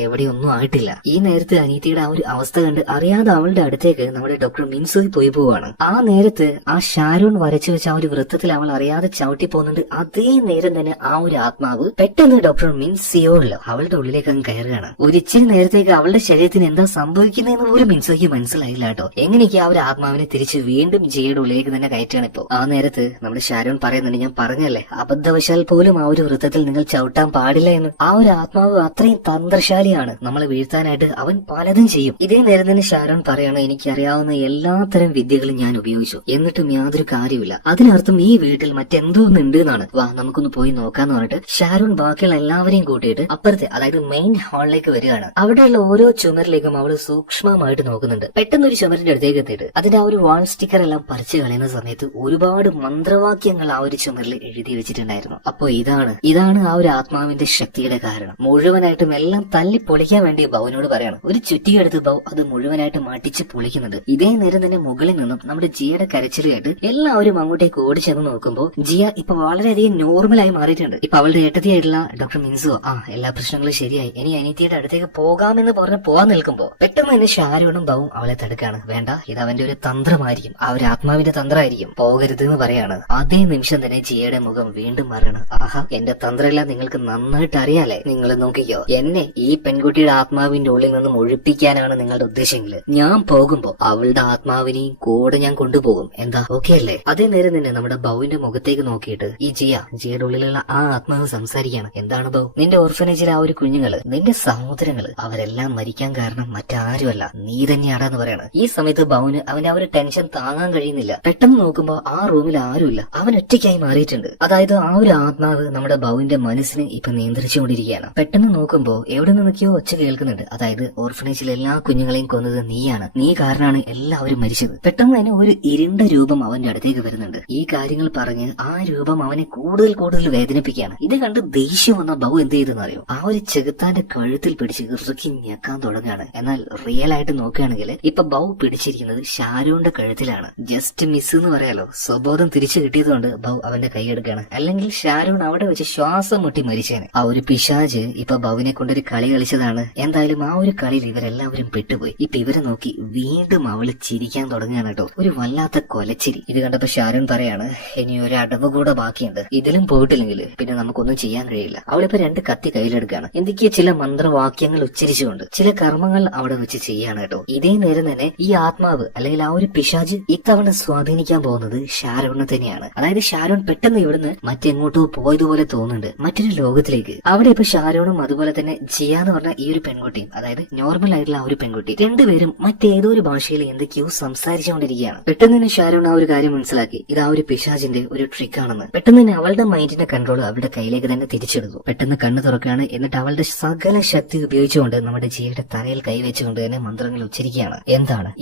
എവിടെയൊന്നും ആയിട്ടില്ല. ഈ നേരത്ത് അനീതിയുടെ ആ ഒരു അവസ്ഥ കണ്ട് അറിയാതെ അവളുടെ അടുത്തേക്ക് നമ്മുടെ ഡോക്ടർ മിൻസോയി പോയി പോവാണ്. ആ നേരത്ത് ആ ഷാരോൺ വരച്ചു വെച്ച ആ ഒരു വൃത്തത്തിൽ അവൾ അറിയാതെ ചവിട്ടി പോകുന്നുണ്ട്. അതേ നേരം തന്നെ ആ ഒരു ആത്മാവ് പെട്ടെന്ന് ഡോക്ടർ മിൻസിയോല്ലോ അവളുടെ ഉള്ളിലേക്ക് അങ്ങ് കയറുകയാണ്. ഒരു ഇച്ചിരി നേരത്തേക്ക് അവളുടെ ശരീരത്തിന് എന്താ സംഭവിക്കുന്നതെന്ന് പോലും മിൻസോയ്ക്ക് മനസ്സിലായില്ല കേട്ടോ. എങ്ങനെയൊക്കെ ആ ഒരു ആത്മാവിനെ തിരിച്ച് വീണ്ടും ജിയുടെ ഉള്ളിലേക്ക് തന്നെ കയറ്റി മാറ്റാണ് ഇപ്പോ. ആ നേരത്ത് നമ്മുടെ ഷാരോൺ പറയുന്നുണ്ട്, ഞാൻ പറഞ്ഞല്ലേ അബദ്ധവശാൽ പോലും ആ ഒരു വൃത്തത്തിൽ നിങ്ങൾ ചവിട്ടാൻ പാടില്ല എന്ന്. ആ ഒരു ആത്മാവ് അത്രയും തന്ത്രശാലിയാണ്, നമ്മളെ വീഴ്ത്താനായിട്ട് അവൻ പലതും ചെയ്യും. ഇതേ നേരം തന്നെ ഷാരോൺ പറയാണ്, എനിക്കറിയാവുന്ന എല്ലാത്തരം വിദ്യകളും ഞാൻ ഉപയോഗിച്ചു, എന്നിട്ടും യാതൊരു കാര്യമില്ല. അതിനർത്ഥം ഈ വീട്ടിൽ മറ്റെന്തോ ഒന്നുണ്ട് എന്നാണ്. വാ നമുക്കൊന്ന് പോയി നോക്കാന്ന് പറഞ്ഞിട്ട് ഷാരോൺ ബാക്കിയുള്ള എല്ലാവരെയും കൂട്ടിയിട്ട് അപ്പുറത്തെ, അതായത് മെയിൻ ഹാളിലേക്ക് വരികയാണ്. അവിടെയുള്ള ഓരോ ചുമരിലേക്കും അവള് സൂക്ഷ്മമായിട്ട് നോക്കുന്നുണ്ട്. പെട്ടെന്ന് ഒരു ചുമരിന്റെ അടുത്തേക്ക് എത്തിയിട്ട് അതിന്റെ ആ ഒരു വാൾ സ്റ്റിക്കർ എല്ലാം പറിച്ചു കളയുന്ന സമയത്ത് ഒരുപാട് മന്ത്രവാക്യങ്ങൾ ആ ഒരു ചുമരിൽ എഴുതി വെച്ചിട്ടുണ്ടായിരുന്നു. അപ്പോ ഇതാണ് ആ ഒരു ആത്മാവിന്റെ ശക്തിയുടെ കാരണം. മുഴുവനായിട്ടും എല്ലാം തല്ലി പൊളിക്കാൻ വേണ്ടി ബൗവിനോട് പറയണം. ഒരു ചുറ്റിയെടുത്ത് ബൗ അത് മുഴുവനായിട്ട് മടിച്ച് പൊളിക്കുന്നുണ്ട്. ഇതേ നേരം തന്നെ മുകളിൽ നിന്നും നമ്മുടെ ജിയയുടെ കരച്ചിൽ കേട്ട് എല്ലാവരും അങ്ങോട്ടേക്ക് ഓടിച്ചെന്ന് നോക്കുമ്പോൾ ജിയ ഇപ്പൊ വളരെയധികം നോർമലായി മാറിയിട്ടുണ്ട്. ഇപ്പൊ അവളുടെ ഏട്ടത്തിയായിട്ടുള്ള ഡോക്ടർ മിൻസുവോ എല്ലാ പ്രശ്നങ്ങളും ശരിയായി, ഇനി അനിയത്തിയുടെ അടുത്തേക്ക് പോകാമെന്ന് പറഞ്ഞ് പോകാൻ നിൽക്കുമ്പോ പെട്ടെന്ന് തന്നെ ഷാരോണും ബൗവും അവളെ തടുക്കാണ്. വേണ്ട, ഇത് അവന്റെ ഒരു തന്ത്രമായിരിക്കും, ആ ഒരു ആത്മാവിന്റെ തന്ത്രമായിരിക്കും, പോകരുത് എന്ന് പറയാണ്. അതേ നിമിഷം തന്നെ ജിയയുടെ മുഖം വീണ്ടും മാറണം. ആഹാ, എന്റെ തന്ത്രമെല്ലാം നിങ്ങൾക്ക് നന്നായിട്ട് അറിയാലേ, നിങ്ങൾ നോക്കിക്കോ, എന്നെ ഈ പെൺകുട്ടിയുടെ ആത്മാവിന്റെ ഉള്ളിൽ നിന്നും ഒഴിപ്പിക്കാനാണ് നിങ്ങളുടെ ഉദ്ദേശമെങ്കിൽ ഞാൻ പോകുമ്പോ അവളുടെ ആത്മാവിനെയും കൂടെ ഞാൻ കൊണ്ടുപോകും. എന്താ ഓക്കെ അല്ലേ? അതേ നേരം തന്നെ നമ്മുടെ ബൗവിന്റെ മുഖത്തേക്ക് നോക്കിയിട്ട് ഈ ജിയയുടെ ഉള്ളിലുള്ള ആ ആത്മാവ് സംസാരിക്കുകയാണ്. എന്താണ് ബൗ, നിന്റെ ഓർഫനേജിലെ ആ ഒരു കുഞ്ഞുങ്ങള്, നിന്റെ സഹോദരങ്ങള്, അവരെല്ലാം മരിക്കാൻ കാരണം മറ്റാരുമല്ല നീ തന്നെയാണെന്ന് പറയാണ്. ഈ സമയത്ത് ബൗന് അവന്റെ ആ ഒരു ടെൻഷൻ താങ്ങാൻ കഴിയുന്നില്ല. പെട്ടെന്ന് നോക്കുമ്പോ ആ റൂമിൽ ആരുമില്ല, അവൻ ഒറ്റയ്ക്കായി മാറിയിട്ടുണ്ട്. അതായത് ആ ഒരു ആത്മാവ് നമ്മുടെ ബൗവിന്റെ മനസ്സിനെ ഇപ്പൊ നിയന്ത്രിച്ചുകൊണ്ടിരിക്കുകയാണ്. പെട്ടെന്ന് നോക്കുമ്പോ എവിടെ നിന്നൊക്കെയോ ഒച്ച കേൾക്കുന്നുണ്ട്. അതായത് ഓർഫനേജിലെ എല്ലാ കുഞ്ഞുങ്ങളെയും കൊന്നത് നീയാണ്, നീ കാരണമാണ് എല്ലാവരും മരിച്ചത്. പെട്ടെന്ന് തന്നെ ഒരു ഇരുണ്ട രൂപം അവന്റെ അടുത്തേക്ക് വരുന്നുണ്ട്. ഈ കാര്യങ്ങൾ പറഞ്ഞ് ആ രൂപം അവനെ കൂടുതൽ വേദനിപ്പിക്കുകയാണ്. ഇത് കണ്ട് ദേഷ്യം വന്ന ബൗ എന്ത് ചെയ്തെന്ന് അറിയോ, ആ ഒരു ചെകുത്താന്റെ കഴുത്തിൽ പിടിച്ച് ഇറുക്കി ഞെക്കാൻ തുടങ്ങുകയാണ്. എന്നാൽ റിയൽ ആയിട്ട് നോക്കുകയാണെങ്കിൽ ഇപ്പൊ ബൗ പിടിച്ചിരിക്കുന്നത് ഷാരോന്റെ കഴുത്തിലാണ്. ജസ്റ്റ് മിസ് എന്ന് പറയാലോ. സ്വബോധം തിരിച്ചു കിട്ടിയതുകൊണ്ട് ബൗ അവന്റെ കൈയെടുക്കുകയാണ്. അല്ലെങ്കിൽ ഷാരോൺ അവിടെ വെച്ച് ശ്വാസം മുട്ടി മരിച്ചേനെ. ആ ഒരു പിശാജ് ഇപ്പൊ ബൗവിനെ കൊണ്ടൊരു കളി കളിച്ചതാണ്. എന്തായാലും ആ ഒരു കളിയിൽ ഇവരെല്ലാവരും പെട്ടുപോയി. ഇപ്പൊ ഇവരെ നോക്കി വീണ്ടും അവള് ചിരിക്കാൻ തുടങ്ങുകയാണ് കേട്ടോ, ഒരു വല്ലാത്ത കൊലച്ചിരി. ഇത് കണ്ടപ്പോ ഷാരോൺ പറയാണ്, ഇനി ഒരു അടവ് കൂടെ ബാക്കിയുണ്ട്, ഇതിലും പോയിട്ടില്ലെങ്കിൽ പിന്നെ നമുക്കൊന്നും ചെയ്യാൻ കഴിയില്ല. അവളിപ്പോ 2 കത്തി കയ്യിലെടുക്കുകയാണ്. എന്തൊക്കെയോ ചില മന്ത്രവാക്യങ്ങൾ ഉച്ചരിച്ചുകൊണ്ട് ചില കർമ്മങ്ങൾ അവിടെ വെച്ച് ചെയ്യാണ് കേട്ടോ. ഇതേ നേരം തന്നെ ഈ ആത്മാവ് അല്ലെങ്കിൽ ആ ഒരു പിശാജ് ഇത്തവണ സ്വാധീനിക്കാൻ പോകുന്നത് ഷാരോണിനെ തന്നെയാണ്. അതായത് ഷാരോൺ പെട്ടെന്ന് ഇവിടുന്ന് മറ്റെങ്ങോട്ടോ പോയതുപോലെ തോന്നുന്നുണ്ട്, മറ്റൊരു ലോകത്തിലേക്ക്. അവിടെ ഇപ്പൊ ഷാരോണും അതുപോലെ തന്നെ ജിയ എന്ന് പറഞ്ഞ ഈ ഒരു പെൺകുട്ടിയും, അതായത് നോർമൽ ആയിട്ടുള്ള ആ ഒരു പെൺകുട്ടി, രണ്ടുപേരും മറ്റേതോ ഒരു ഭാഷയിൽ എന്തൊക്കെയോ സംസാരിച്ചുകൊണ്ടിരിക്കുകയാണ്. പെട്ടെന്ന് തന്നെ ഷാരോൺ ആ ഒരു കാര്യം മനസ്സിലാക്കി, ഇത് ആ ഒരു പിശാജിന്റെ ഒരു ട്രിക്ക് ആണെന്ന്. പെട്ടെന്ന് തന്നെ അവളുടെ മൈൻഡിന്റെ കൺട്രോൾ അവളുടെ കയ്യിലേക്ക് തന്നെ തിരിച്ചെടുത്തു. പെട്ടെന്ന് കണ്ണു തുറക്കുകയാണ്. എന്നിട്ട് അവളുടെ സകല ശക്തി ഉപയോഗിച്ചുകൊണ്ട് നമ്മുടെ ജിയുടെ തലയിൽ കൈവച്ചുകൊണ്ട് തന്നെ മന്ത്രങ്ങൾ ഉച്ചരിക്കുകയാണ്.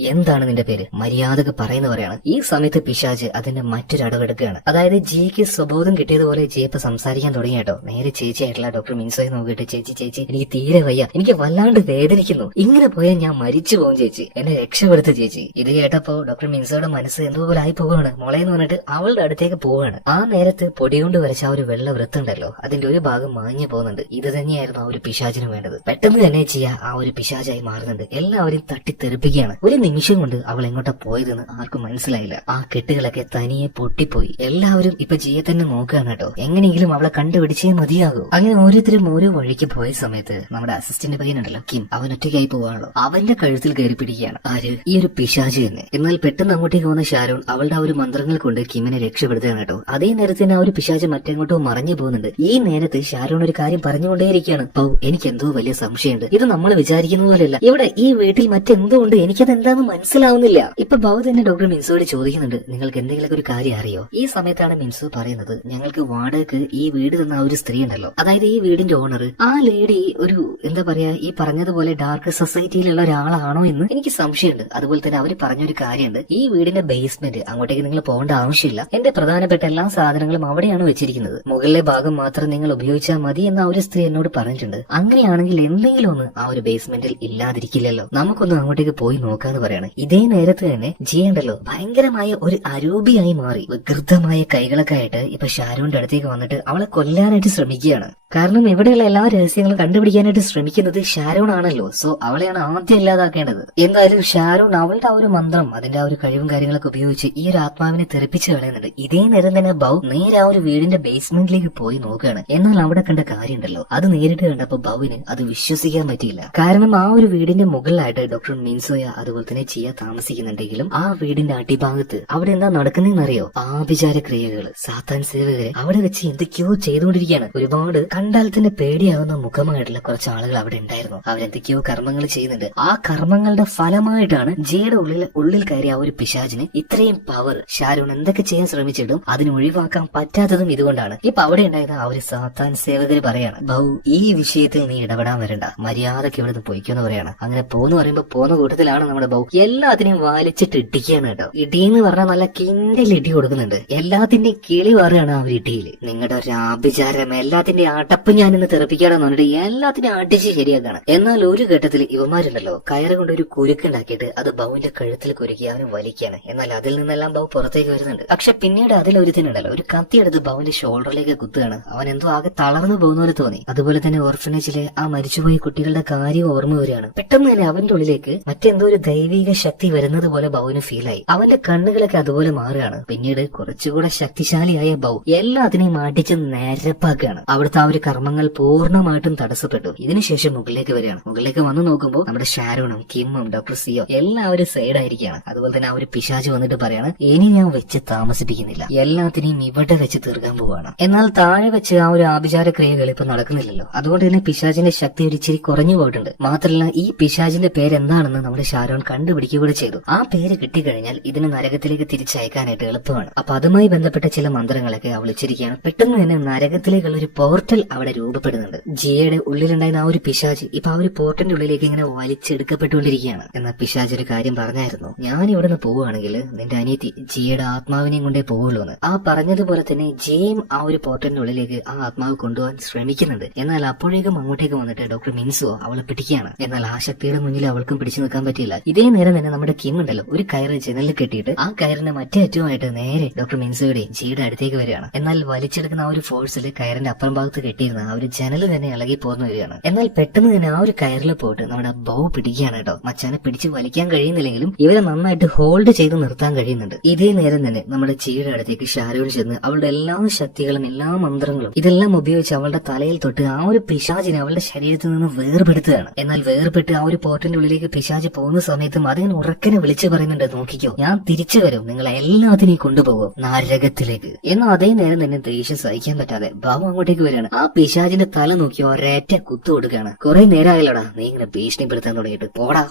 എന്താണ് നിന്റെ പേര്, മര്യാദക്ക് പറയുന്ന പറയാണ്. ഈ സമയത്ത് പിശാജ് അതിന്റെ മറ്റൊരു അടവെടുക്കുകയാണ്. അതായത് ജിക്ക് സ്വബോധം കിട്ടിയതുപോലെ ജി ഇപ്പൊ സംസാരിക്കാൻ തുടങ്ങി കേട്ടോ. നേരെ ചേച്ചിയായിട്ടുള്ള ഡോക്ടർ മിൻസോയെ നോക്കിയിട്ട്, ചേച്ചി എനിക്ക് തീരെ വയ്യ, എനിക്ക് വല്ലാണ്ട് വേദനിക്കുന്നു, ഇങ്ങനെ പോയാൽ ഞാൻ മരിച്ചു പോകും ചേച്ചി, എന്നെ രക്ഷപ്പെടുത്ത ചേച്ചി. ഇത് കേട്ടപ്പോ ഡോക്ടർ മിൻസോയുടെ മനസ്സ് എന്തോപോലെ ആയി പോവുകയാണ്. മോളെന്ന് പറഞ്ഞിട്ട് അവളുടെ അടുത്തേക്ക് പോവുകയാണ്. ആ നേരത്ത് പൊടികൊണ്ട് വരച്ച ആ ഒരു വെള്ള വൃത്തുണ്ടല്ലോ, അതിന്റെ ഒരു ഭാഗം മാഞ്ഞു പോകുന്നുണ്ട്. ഇത് തന്നെയായിരുന്നു ആ ഒരു പിശാചിന് വേണ്ടത്. പെട്ടെന്ന് തന്നെ ചെയ്യാ ആ ഒരു പിശാചായി മാറുന്നുണ്ട്. എല്ലാവരും തട്ടിത്തെറിപ്പിക്കുകയാണ്. ഒരു നിമിഷം കൊണ്ട് അവൾ എങ്ങോട്ടാ പോയതെന്ന് ആർക്കും മനസ്സിലായില്ല. ആ കെട്ടുകളൊക്കെ തനിയെ പൊട്ടിപ്പോയി. എല്ലാവരും ഇപ്പൊ ജിയെ തന്നെ നോക്കുകയാണ് കേട്ടോ. എങ്ങനെയെങ്കിലും അവളെ കണ്ടുപിടിച്ചേ മതിയാകൂ. അങ്ങനെ ഓരോരുത്തരും ഓരോ വഴിക്ക് പോയ സമയത്ത് നമ്മുടെ അസിസ്റ്റന്റ് പയ്യനുണ്ടല്ലോ കിം, അവൻ ഒറ്റയ്ക്കായി പോവാണല്ലോ. അവന്റെ കഴുത്തിൽ കയറി പിടിക്കുകയാണ് ആര്, ഈ ഒരു പിശാചി തന്നെ. എന്നാൽ പെട്ടെന്ന് അങ്ങോട്ടേക്ക് വന്ന ഷാരോൺ അവളുടെ ആ ഒരു മന്ത്രങ്ങൾ കൊണ്ട് കിമിനെ രക്ഷപ്പെടുത്തുകയാണ് കേട്ടോ. അതേ നേരത്തിന് ആ ഒരു പിശാച് മറ്റെങ്ങോട്ടോ മറഞ്ഞു പോകുന്നുണ്ട്. ഈ നേരത്ത് ഷാരോൺ ഒരു കാര്യം പറഞ്ഞുകൊണ്ടേയിരിക്കുകയാണ്. പൗ, എനിക്ക് എന്തോ വലിയ സംശയമുണ്ട്, ഇത് നമ്മൾ വിചാരിക്കുന്ന പോലെയല്ല, ഇവിടെ ഈ വീട്ടിൽ മറ്റെന്തോ ഉണ്ട്, എനിക്കത് എന്താണെന്ന് മനസ്സിലാവുന്നില്ല. ഇപ്പൊ ബൗ തന്നെ ഡോക്ടർ മിൻസോയോട് ചോദിക്കുന്നുണ്ട്, നിങ്ങൾക്ക് എന്തെങ്കിലും ഒരു കാര്യം അറിയോ? ഈ സമയത്താണ് മിൻസോ പറയുന്നത്, ഞങ്ങൾക്ക് വാടകയ്ക്ക് ഈ വീട് തന്ന ആ ഒരു സ്ത്രീ ഉണ്ടല്ലോ, അതായത് ഈ വീടിന്റെ ഓണർ, ആ ലേഡി ഒരു എന്താ പറയാ ഈ പറഞ്ഞതുപോലെ ഡാർക്ക് സൊസൈറ്റിയിലുള്ള ഒരാളാണോ എന്ന് എനിക്ക് സംശയമുണ്ട്. അതുപോലെ തന്നെ അവര് പറഞ്ഞൊരു കാര്യമുണ്ട്, ഈ വീടിന്റെ ബേസ്മെന്റ് അങ്ങോട്ടേക്ക് നിങ്ങൾ പോകേണ്ട ആവശ്യമില്ല, എന്റെ പ്രധാനപ്പെട്ട എല്ലാ സാധനങ്ങളും അവിടെയാണ് വെച്ചിരിക്കുന്നത്, മുകളിലെ ഭാഗം മാത്രം നിങ്ങൾ ഉപയോഗിച്ചാൽ മതി എന്ന് ആ ഒരു സ്ത്രീ എന്നോട് പറഞ്ഞിട്ടുണ്ട്. അങ്ങനെയാണെങ്കിൽ എന്തെങ്കിലും ഒന്ന് ആ ഒരു ബേസ്മെന്റിൽ ഇല്ലാതിരിക്കില്ലല്ലോ, നമുക്കൊന്ന് അങ്ങോട്ടേക്ക് പോയി നോക്കാന്ന് പറയാണ്. ഇതേ നേരത്ത് തന്നെ ജിയുണ്ടല്ലോ ഭയങ്കരമായ ഒരു അരൂപിയായി മാറി വികൃതമായ കൈകളൊക്കെ ആയിട്ട് ഇപ്പൊ ഷാരോന്റെ അടുത്തേക്ക് വന്നിട്ട് അവളെ കൊല്ലാനായിട്ട് ശ്രമിക്കുകയാണ്. കാരണം ഇവിടെയുള്ള എല്ലാ രഹസ്യങ്ങളും കണ്ടുപിടിക്കാനായിട്ട് ശ്രമിക്കുന്നത് ഷാരോൺ ആണല്ലോ. സോ അവളെയാണ് ആദ്യം ഇല്ലാതാക്കേണ്ടത്. എന്തായാലും ഷാരോൺ അവളുടെ ആ ഒരു മന്ത്രം, അതിന്റെ ആ ഒരു കഴിവും കാര്യങ്ങളൊക്കെ ഉപയോഗിച്ച് ഈ ഒരു ആത്മാവിനെ തെറിപ്പിച്ച് കളയുന്നുണ്ട്. ഇതേ നേരം തന്നെ ബൗ നേരെ ആ ഒരു വീടിന്റെ ബേസ്മെന്റിലേക്ക് പോയി നോക്കുകയാണ്. എന്നാൽ അവിടെ കണ്ട കാര്യം ഉണ്ടല്ലോ, അത് നേരിട്ട് കണ്ടപ്പോ ബൗവിന് അത് വിശ്വസിക്കാൻ പറ്റിയില്ല. കാരണം ആ ഒരു വീടിന്റെ മുകളിലായിട്ട് ഡോക്ടർ മിൻസോയ അതുപോലെ തന്നെ ചിയ താമസിക്കുന്നുണ്ടെങ്കിലും ആ വീടിന്റെ അടിഭാഗത്ത് അവിടെ എന്താ നടക്കുന്നതെന്നറിയോ? ആഭിചാര ക്രിയകള്, സാത്താൻ സേവകരെ അവിടെ വെച്ച് എന്തൊക്കെയോ ചെയ്തുകൊണ്ടിരിക്കുകയാണ്. ഒരുപാട് കണ്ടാൽ തന്നെ പേടിയാവുന്ന മുഖമായിട്ടുള്ള കുറച്ച് ആളുകൾ അവിടെ ഉണ്ടായിരുന്നു. അവരെന്തൊക്കെയോ കർമ്മങ്ങൾ ചെയ്യുന്നുണ്ട്. ആ കർമ്മങ്ങളുടെ ഫലമായിട്ടാണ് ജിയുടെ ഉള്ളിൽ കയറിയ ആ ഒരു പിശാചിന് ഇത്രയും പവർ. ഷാരോൺ എന്തൊക്കെ ചെയ്യാൻ ശ്രമിച്ചിട്ടും അതിന് ഒഴിവാക്കാൻ പറ്റാത്തതും ഇതുകൊണ്ടാണ്. ഇപ്പൊ അവിടെ ഉണ്ടായിരുന്ന ആ ഒരു സാത്താൻ സേവകര് പറയാണ്, ബൗ ഈ വിഷയത്തിൽ നീ ഇടപെടാൻ വരണ്ട, മര്യാദക്ക് ഇവിടുന്ന് പൊയ്ക്കുമെന്ന് പറയാണ്. അങ്ങനെ പോന്ന് പറയുമ്പോ പോന്ന കൂട്ടത്തിലാണ് നമ്മുടെ ബൗ എല്ലാത്തിനെയും വലിച്ചിട്ട് ഇടിക്കുകയാണ് കേട്ടോ. ഇടിയെന്ന് പറഞ്ഞാൽ നല്ല കിണ്ടിൽ ഇടി കൊടുക്കുന്നുണ്ട്. എല്ലാത്തിന്റെയും കിളി പറയുകയാണ് ആ ഒരു ഇടിയില്. നിങ്ങളുടെ ഒരു ആഭിചാരം, എല്ലാത്തിന്റെ അടപ്പ് ഞാനിന്ന് തെറിപ്പിക്കാണെന്ന് പറഞ്ഞിട്ട് എല്ലാത്തിനെയും അടിച്ച് ശരിയാക്കാണ്. എന്നാൽ ഒരു ഘട്ടത്തിൽ ഇവന്മാരുണ്ടല്ലോ കയറ് കൊണ്ട് ഒരു കുരുക്കുണ്ടാക്കിയിട്ട് അത് ബൗവിന്റെ കഴുത്തിൽ കുരുക്കി അവന് വലിക്കാണ്. എന്നാൽ അതിൽ നിന്നെല്ലാം ബൗ പുറത്തേക്ക് വരുന്നുണ്ട്. പക്ഷെ പിന്നീട് അതിലൊരുത്തിനുണ്ടല്ലോ ഒരു കത്തി എടുത്ത് ബൗവിന്റെ ഷോൾഡറിലേക്ക് കുത്തുകയാണ്. അവൻ എന്തോ ആകെ തളർന്നു പോകുന്ന പോലെ തോന്നി. അതുപോലെ തന്നെ ഓർഫനേജിലെ ആ മരിച്ചുപോയ കുട്ടികളുടെ കാര്യം ഓർമ്മ വരികയാണ്. പെട്ടെന്ന് തന്നെ അവന്റെ ഉള്ളിലേക്ക് മറ്റെന്തോ ഒരു ദൈവിക ശക്തി വരുന്നത് പോലെ ബൗവിന് ഫീലായി. അവന്റെ കണ്ണുകളൊക്കെ അതുപോലെ മാറുകയാണ്. പിന്നീട് കുറച്ചുകൂടെ ശക്തിശാലിയായ ബൗ എല്ലാത്തിനെയും അടിച്ച് നിരപ്പാക്കുകയാണ്. അവിടുത്തെ ആ ഒരു കർമ്മങ്ങൾ പൂർണ്ണമായിട്ടും തടസ്സപ്പെട്ടു. ഇതിനുശേഷം മുകളിലേക്ക് വരികയാണ്. മുകളിലേക്ക് വന്നു നോക്കുമ്പോൾ നമ്മുടെ ഷാരോണും കിമ്മും ഡോക്ടർ സിയോ എല്ലാവരും സൈഡായിരിക്കുകയാണ്. അതുപോലെ തന്നെ ആ ഒരു പിശാച് വന്നിട്ട് പറയാണ്, ഇനി ഞാൻ വെച്ച് താമസിപ്പിക്കുന്നില്ല, എല്ലാത്തിനെയും ഇവിടെ വെച്ച് തീർക്കാൻ പോവാണ്. എന്നാൽ താഴെ വെച്ച് ആ ഒരു ആഭിചാര ക്രിയകൾ ഇപ്പൊ നടക്കുന്നില്ലല്ലോ. അതുകൊണ്ട് തന്നെ പിശാചിന്റെ ശക്തി ഒരു ഇച്ചിരി കുറഞ്ഞു പോയിട്ടുണ്ട്. മാത്രമല്ല ഈ പിശാചിന്റെ പേരെന്താണെന്ന് നമ്മുടെ ഷാരോൺ കണ്ടുപിടിക്കുക കൂടെ ചെയ്തു. ആ പേര് കിട്ടിക്കഴിഞ്ഞാൽ ഇതിന് നരകത്തിലേക്ക് തിരിച്ചയക്കാനായിട്ട് എളുപ്പമാണ്. അപ്പൊ അതുമായി ബന്ധപ്പെട്ട ചില മന്ത്രങ്ങളൊക്കെ അവൾ ഉച്ചരിക്കുകയാണ്. പെട്ടെന്ന് തന്നെ നരകത്തിലേക്കുള്ള ഒരു പോർട്ടൽ അവിടെ രൂപപ്പെടുന്നുണ്ട്. ജിയയുടെ ഉള്ളിലുണ്ടായിരുന്ന ആ ഒരു പിശാച് ഇപ്പൊ ആ ഒരു പോർട്ടലിന്റെ ഉള്ളിലേക്ക് ഇങ്ങനെ വലിച്ചെടുക്കപ്പെട്ടുകൊണ്ടിരിക്കുകയാണ്. എന്നാൽ പിശാച് ഒരു കാര്യം പറഞ്ഞായിരുന്നു, ഞാൻ ഇവിടുന്ന് പോവുകയാണെങ്കിൽ നിന്റെ അനിയത്തി ജിയയുടെ ആത്മാവിനെയും കൊണ്ടേ പോവുള്ളൂ എന്ന്. ആ പറഞ്ഞതുപോലെ തന്നെ ജിയും ആ ഒരു പോർട്ടലിന്റെ ഉള്ളിലേക്ക് ആ ആത്മാവ് കൊണ്ടുപോകാൻ ശ്രമിക്കുന്നുണ്ട്. എന്നാൽ അപ്പോഴേക്കും അങ്ങോട്ടേക്ക് വന്നിട്ട് ഡോക്ടർ മിൻസോ അവളെ പിടിക്കുകയാണ്. എന്നാൽ ആ ശക്തിയുടെ മുന്നിൽ അവൾക്കും പിടിച്ചു നിൽക്കാൻ പറ്റിയില്ല. ഇതേ നേരം തന്നെ നമ്മുടെ കിം ഉണ്ടല്ലോ ഒരു കയറ് ജനലിൽ കെട്ടിയിട്ട് ആ കയറിന്റെ മറ്റേ അറ്റവുമായിട്ട് നേരെ ഡോക്ടർ മിൻസോയുടെയും ജിയുടെ അടുത്തേക്ക് വരികയാണ്. എന്നാൽ വലിച്ചെടുക്കുന്ന ആ ഒരു ഫോഴ്സിൽ കയറിന്റെ അപ്പുറം ഭാഗത്ത് കെട്ടിയിരുന്ന ആ ഒരു ജനല് തന്നെ ഇളകി പോന്നു വരികയാണ്. എന്നാൽ പെട്ടെന്ന് തന്നെ ആ ഒരു കയറിൽ പോയിട്ട് നമ്മുടെ ബൗ പിടിക്കുകയാണ് കേട്ടോ. മച്ചാനെ പിടിച്ച് വലിക്കാൻ കഴിയുന്നില്ലെങ്കിലും ഇവരെ നന്നായിട്ട് ഹോൾഡ് ചെയ്ത് നിർത്താൻ കഴിയുന്നുണ്ട്. ഇതേ നേരം തന്നെ നമ്മുടെ ജിയുടെ അടുത്തേക്ക് ഷാരോൺ ചെന്ന് അവളുടെ എല്ലാ ശക്തികളും എല്ലാ മന്ത്രങ്ങളും ഇതെല്ലാം ഉപയോഗിച്ച് അവളുടെ തലയിൽ തൊട്ട് ആ ഒരു പിശാചിനെ അവളുടെ ശരീരത്തിൽ നിന്ന് വേർപെടുത്തുകയാണ്. എന്നാൽ വേർപെട്ട് ആ ഒരു പോർട്ടിന്റെ ഉള്ളിലേക്ക് പിശാച് പോകുന്ന സമയത്തും അതിങ്ങനെ ഉറക്കനെ വിളിച്ചു പറയുന്നുണ്ട്, നോക്കിക്കോ ഞാൻ തിരിച്ചു വരും, നിങ്ങളെ എല്ലാത്തിനെയും കൊണ്ടുപോകും നരകത്തിലേക്ക്. എന്നാൽ അതേ നേരം തന്നെ ദേഷ്യം സഹിക്കാൻ പറ്റാതെ ബാബു അങ്ങോട്ടേക്ക് വരികയാണ്. ആ പിശാചിന്റെ തല നോക്കി ഒരേറ്റ കുത്തു കൊടുക്കുകയാണ്. കുറെ നേരമായല്ലോടാ നീ ഇങ്ങനെ ഭീഷണിപ്പെടുത്താൻ തുടങ്ങിയിട്ട്, പോടാ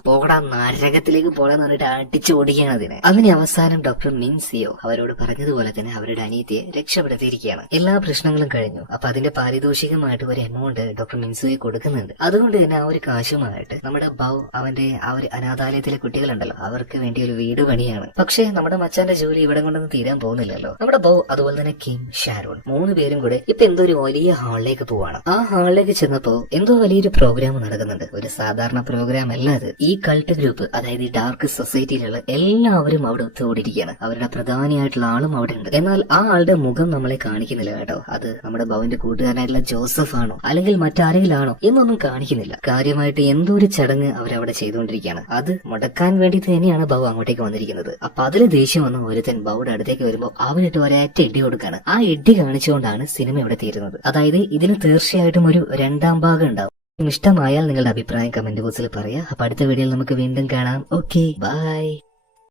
നരകത്തിലേക്ക് പോടാന്ന് പറഞ്ഞിട്ട് അടിച്ചു ഓടിക്കുകയാണ് അതിനെ. അതിന് അവസാനം ഡോക്ടർ മിൻസിയോ അവരോട് പറഞ്ഞതുപോലെ തന്നെ അവരുടെ അനിയത്തിയെ രക്ഷപ്പെടുത്തിയിരിക്കുകയാണ്. എല്ലാ പ്രശ്നങ്ങളും കഴിഞ്ഞു. അപ്പൊ അതിന്റെ പാരിതോഷികമായിട്ട് ഒരു എമൗണ്ട് ഡോക്ടർ മിൻസിയോയെ കൊടുക്കുന്നുണ്ട്. അതുകൊണ്ട് തന്നെ ആ ഒരു കാശുമായിട്ട് നമ്മുടെ ബൗ അവന്റെ ആ ഒരു അനാഥാലയത്തിലെ കുട്ടികളുണ്ടല്ലോ അവർക്ക് വേണ്ടി ഒരു വീട് പണിയാണ്. പക്ഷേ നമ്മുടെ മച്ചാന്റെ ജോലി ഇവിടെ കൊണ്ടൊന്നും തീരാൻ പോകുന്നില്ലല്ലോ. നമ്മുടെ ബൗ അതുപോലെ തന്നെ കിം, ഷാരോൺ 3 പേരും കൂടെ ഇപ്പൊ എന്തോ ഒരു വലിയ ഹാളിലേക്ക് പോവാണ്. ആ ഹാളിലേക്ക് ചെന്നപ്പോ എന്തോ വലിയൊരു പ്രോഗ്രാം നടക്കുന്നുണ്ട്. ഒരു സാധാരണ പ്രോഗ്രാം അല്ല അത്. ഈ കൾട്ട് ഗ്രൂപ്പ്, അതായത് ഈ ഡാർക്ക് സൊസൈറ്റിയിലുള്ള എല്ലാവരും അവിടെ ഒത്തുകൂടിയിരിക്കുകയാണ്. അവരുടെ പ്രധാനിയായിട്ടുള്ള ആളും അവിടെ ഉണ്ട്. എന്നാൽ ആ ആളുടെ മുഖം നമ്മളെ കാണിക്കുന്നില്ല കേട്ടോ. അത് നമ്മുടെ ബൗവിന്റെ കൂട്ടുകാരനായിട്ടുള്ള ജോസഫ് ആണോ അല്ലെങ്കിൽ മറ്റാരെങ്കിലും ആണോ എന്നൊന്നും കാണിക്കുന്നില്ല. കാര്യമായിട്ട് എന്തോ ഒരു ചടങ്ങ് അവരവിടെ ചെയ്തുകൊണ്ടിരിക്കുകയാണ്. അത് മുടക്കാൻ വേണ്ടി തന്നെയാണ് ബൗ അങ്ങോട്ടേക്ക് വന്നിരിക്കുന്നത്. അപ്പൊ അതിൽ ദേഷ്യം വന്ന ഒരുത്തൻ ബൗയുടെ അടുത്തേക്ക് വരുമ്പോൾ അവനിട്ട് ഒരേറ്റ ഇടി കൊടുക്കാണ്. ആ ഇടി കാണിച്ചുകൊണ്ടാണ് സിനിമ ഇവിടെ തീരുന്നത്. അതായത് ഇതിന് തീർച്ചയായിട്ടും ഒരു 2ാം ഭാഗം ഉണ്ടാവും. ഇഷ്ടമായാൽ നിങ്ങളുടെ അഭിപ്രായം കമന്റ് ബോക്സിൽ പറയാം. അപ്പൊ അടുത്ത വീഡിയോയിൽ നമുക്ക് വീണ്ടും കാണാം. Okay, by.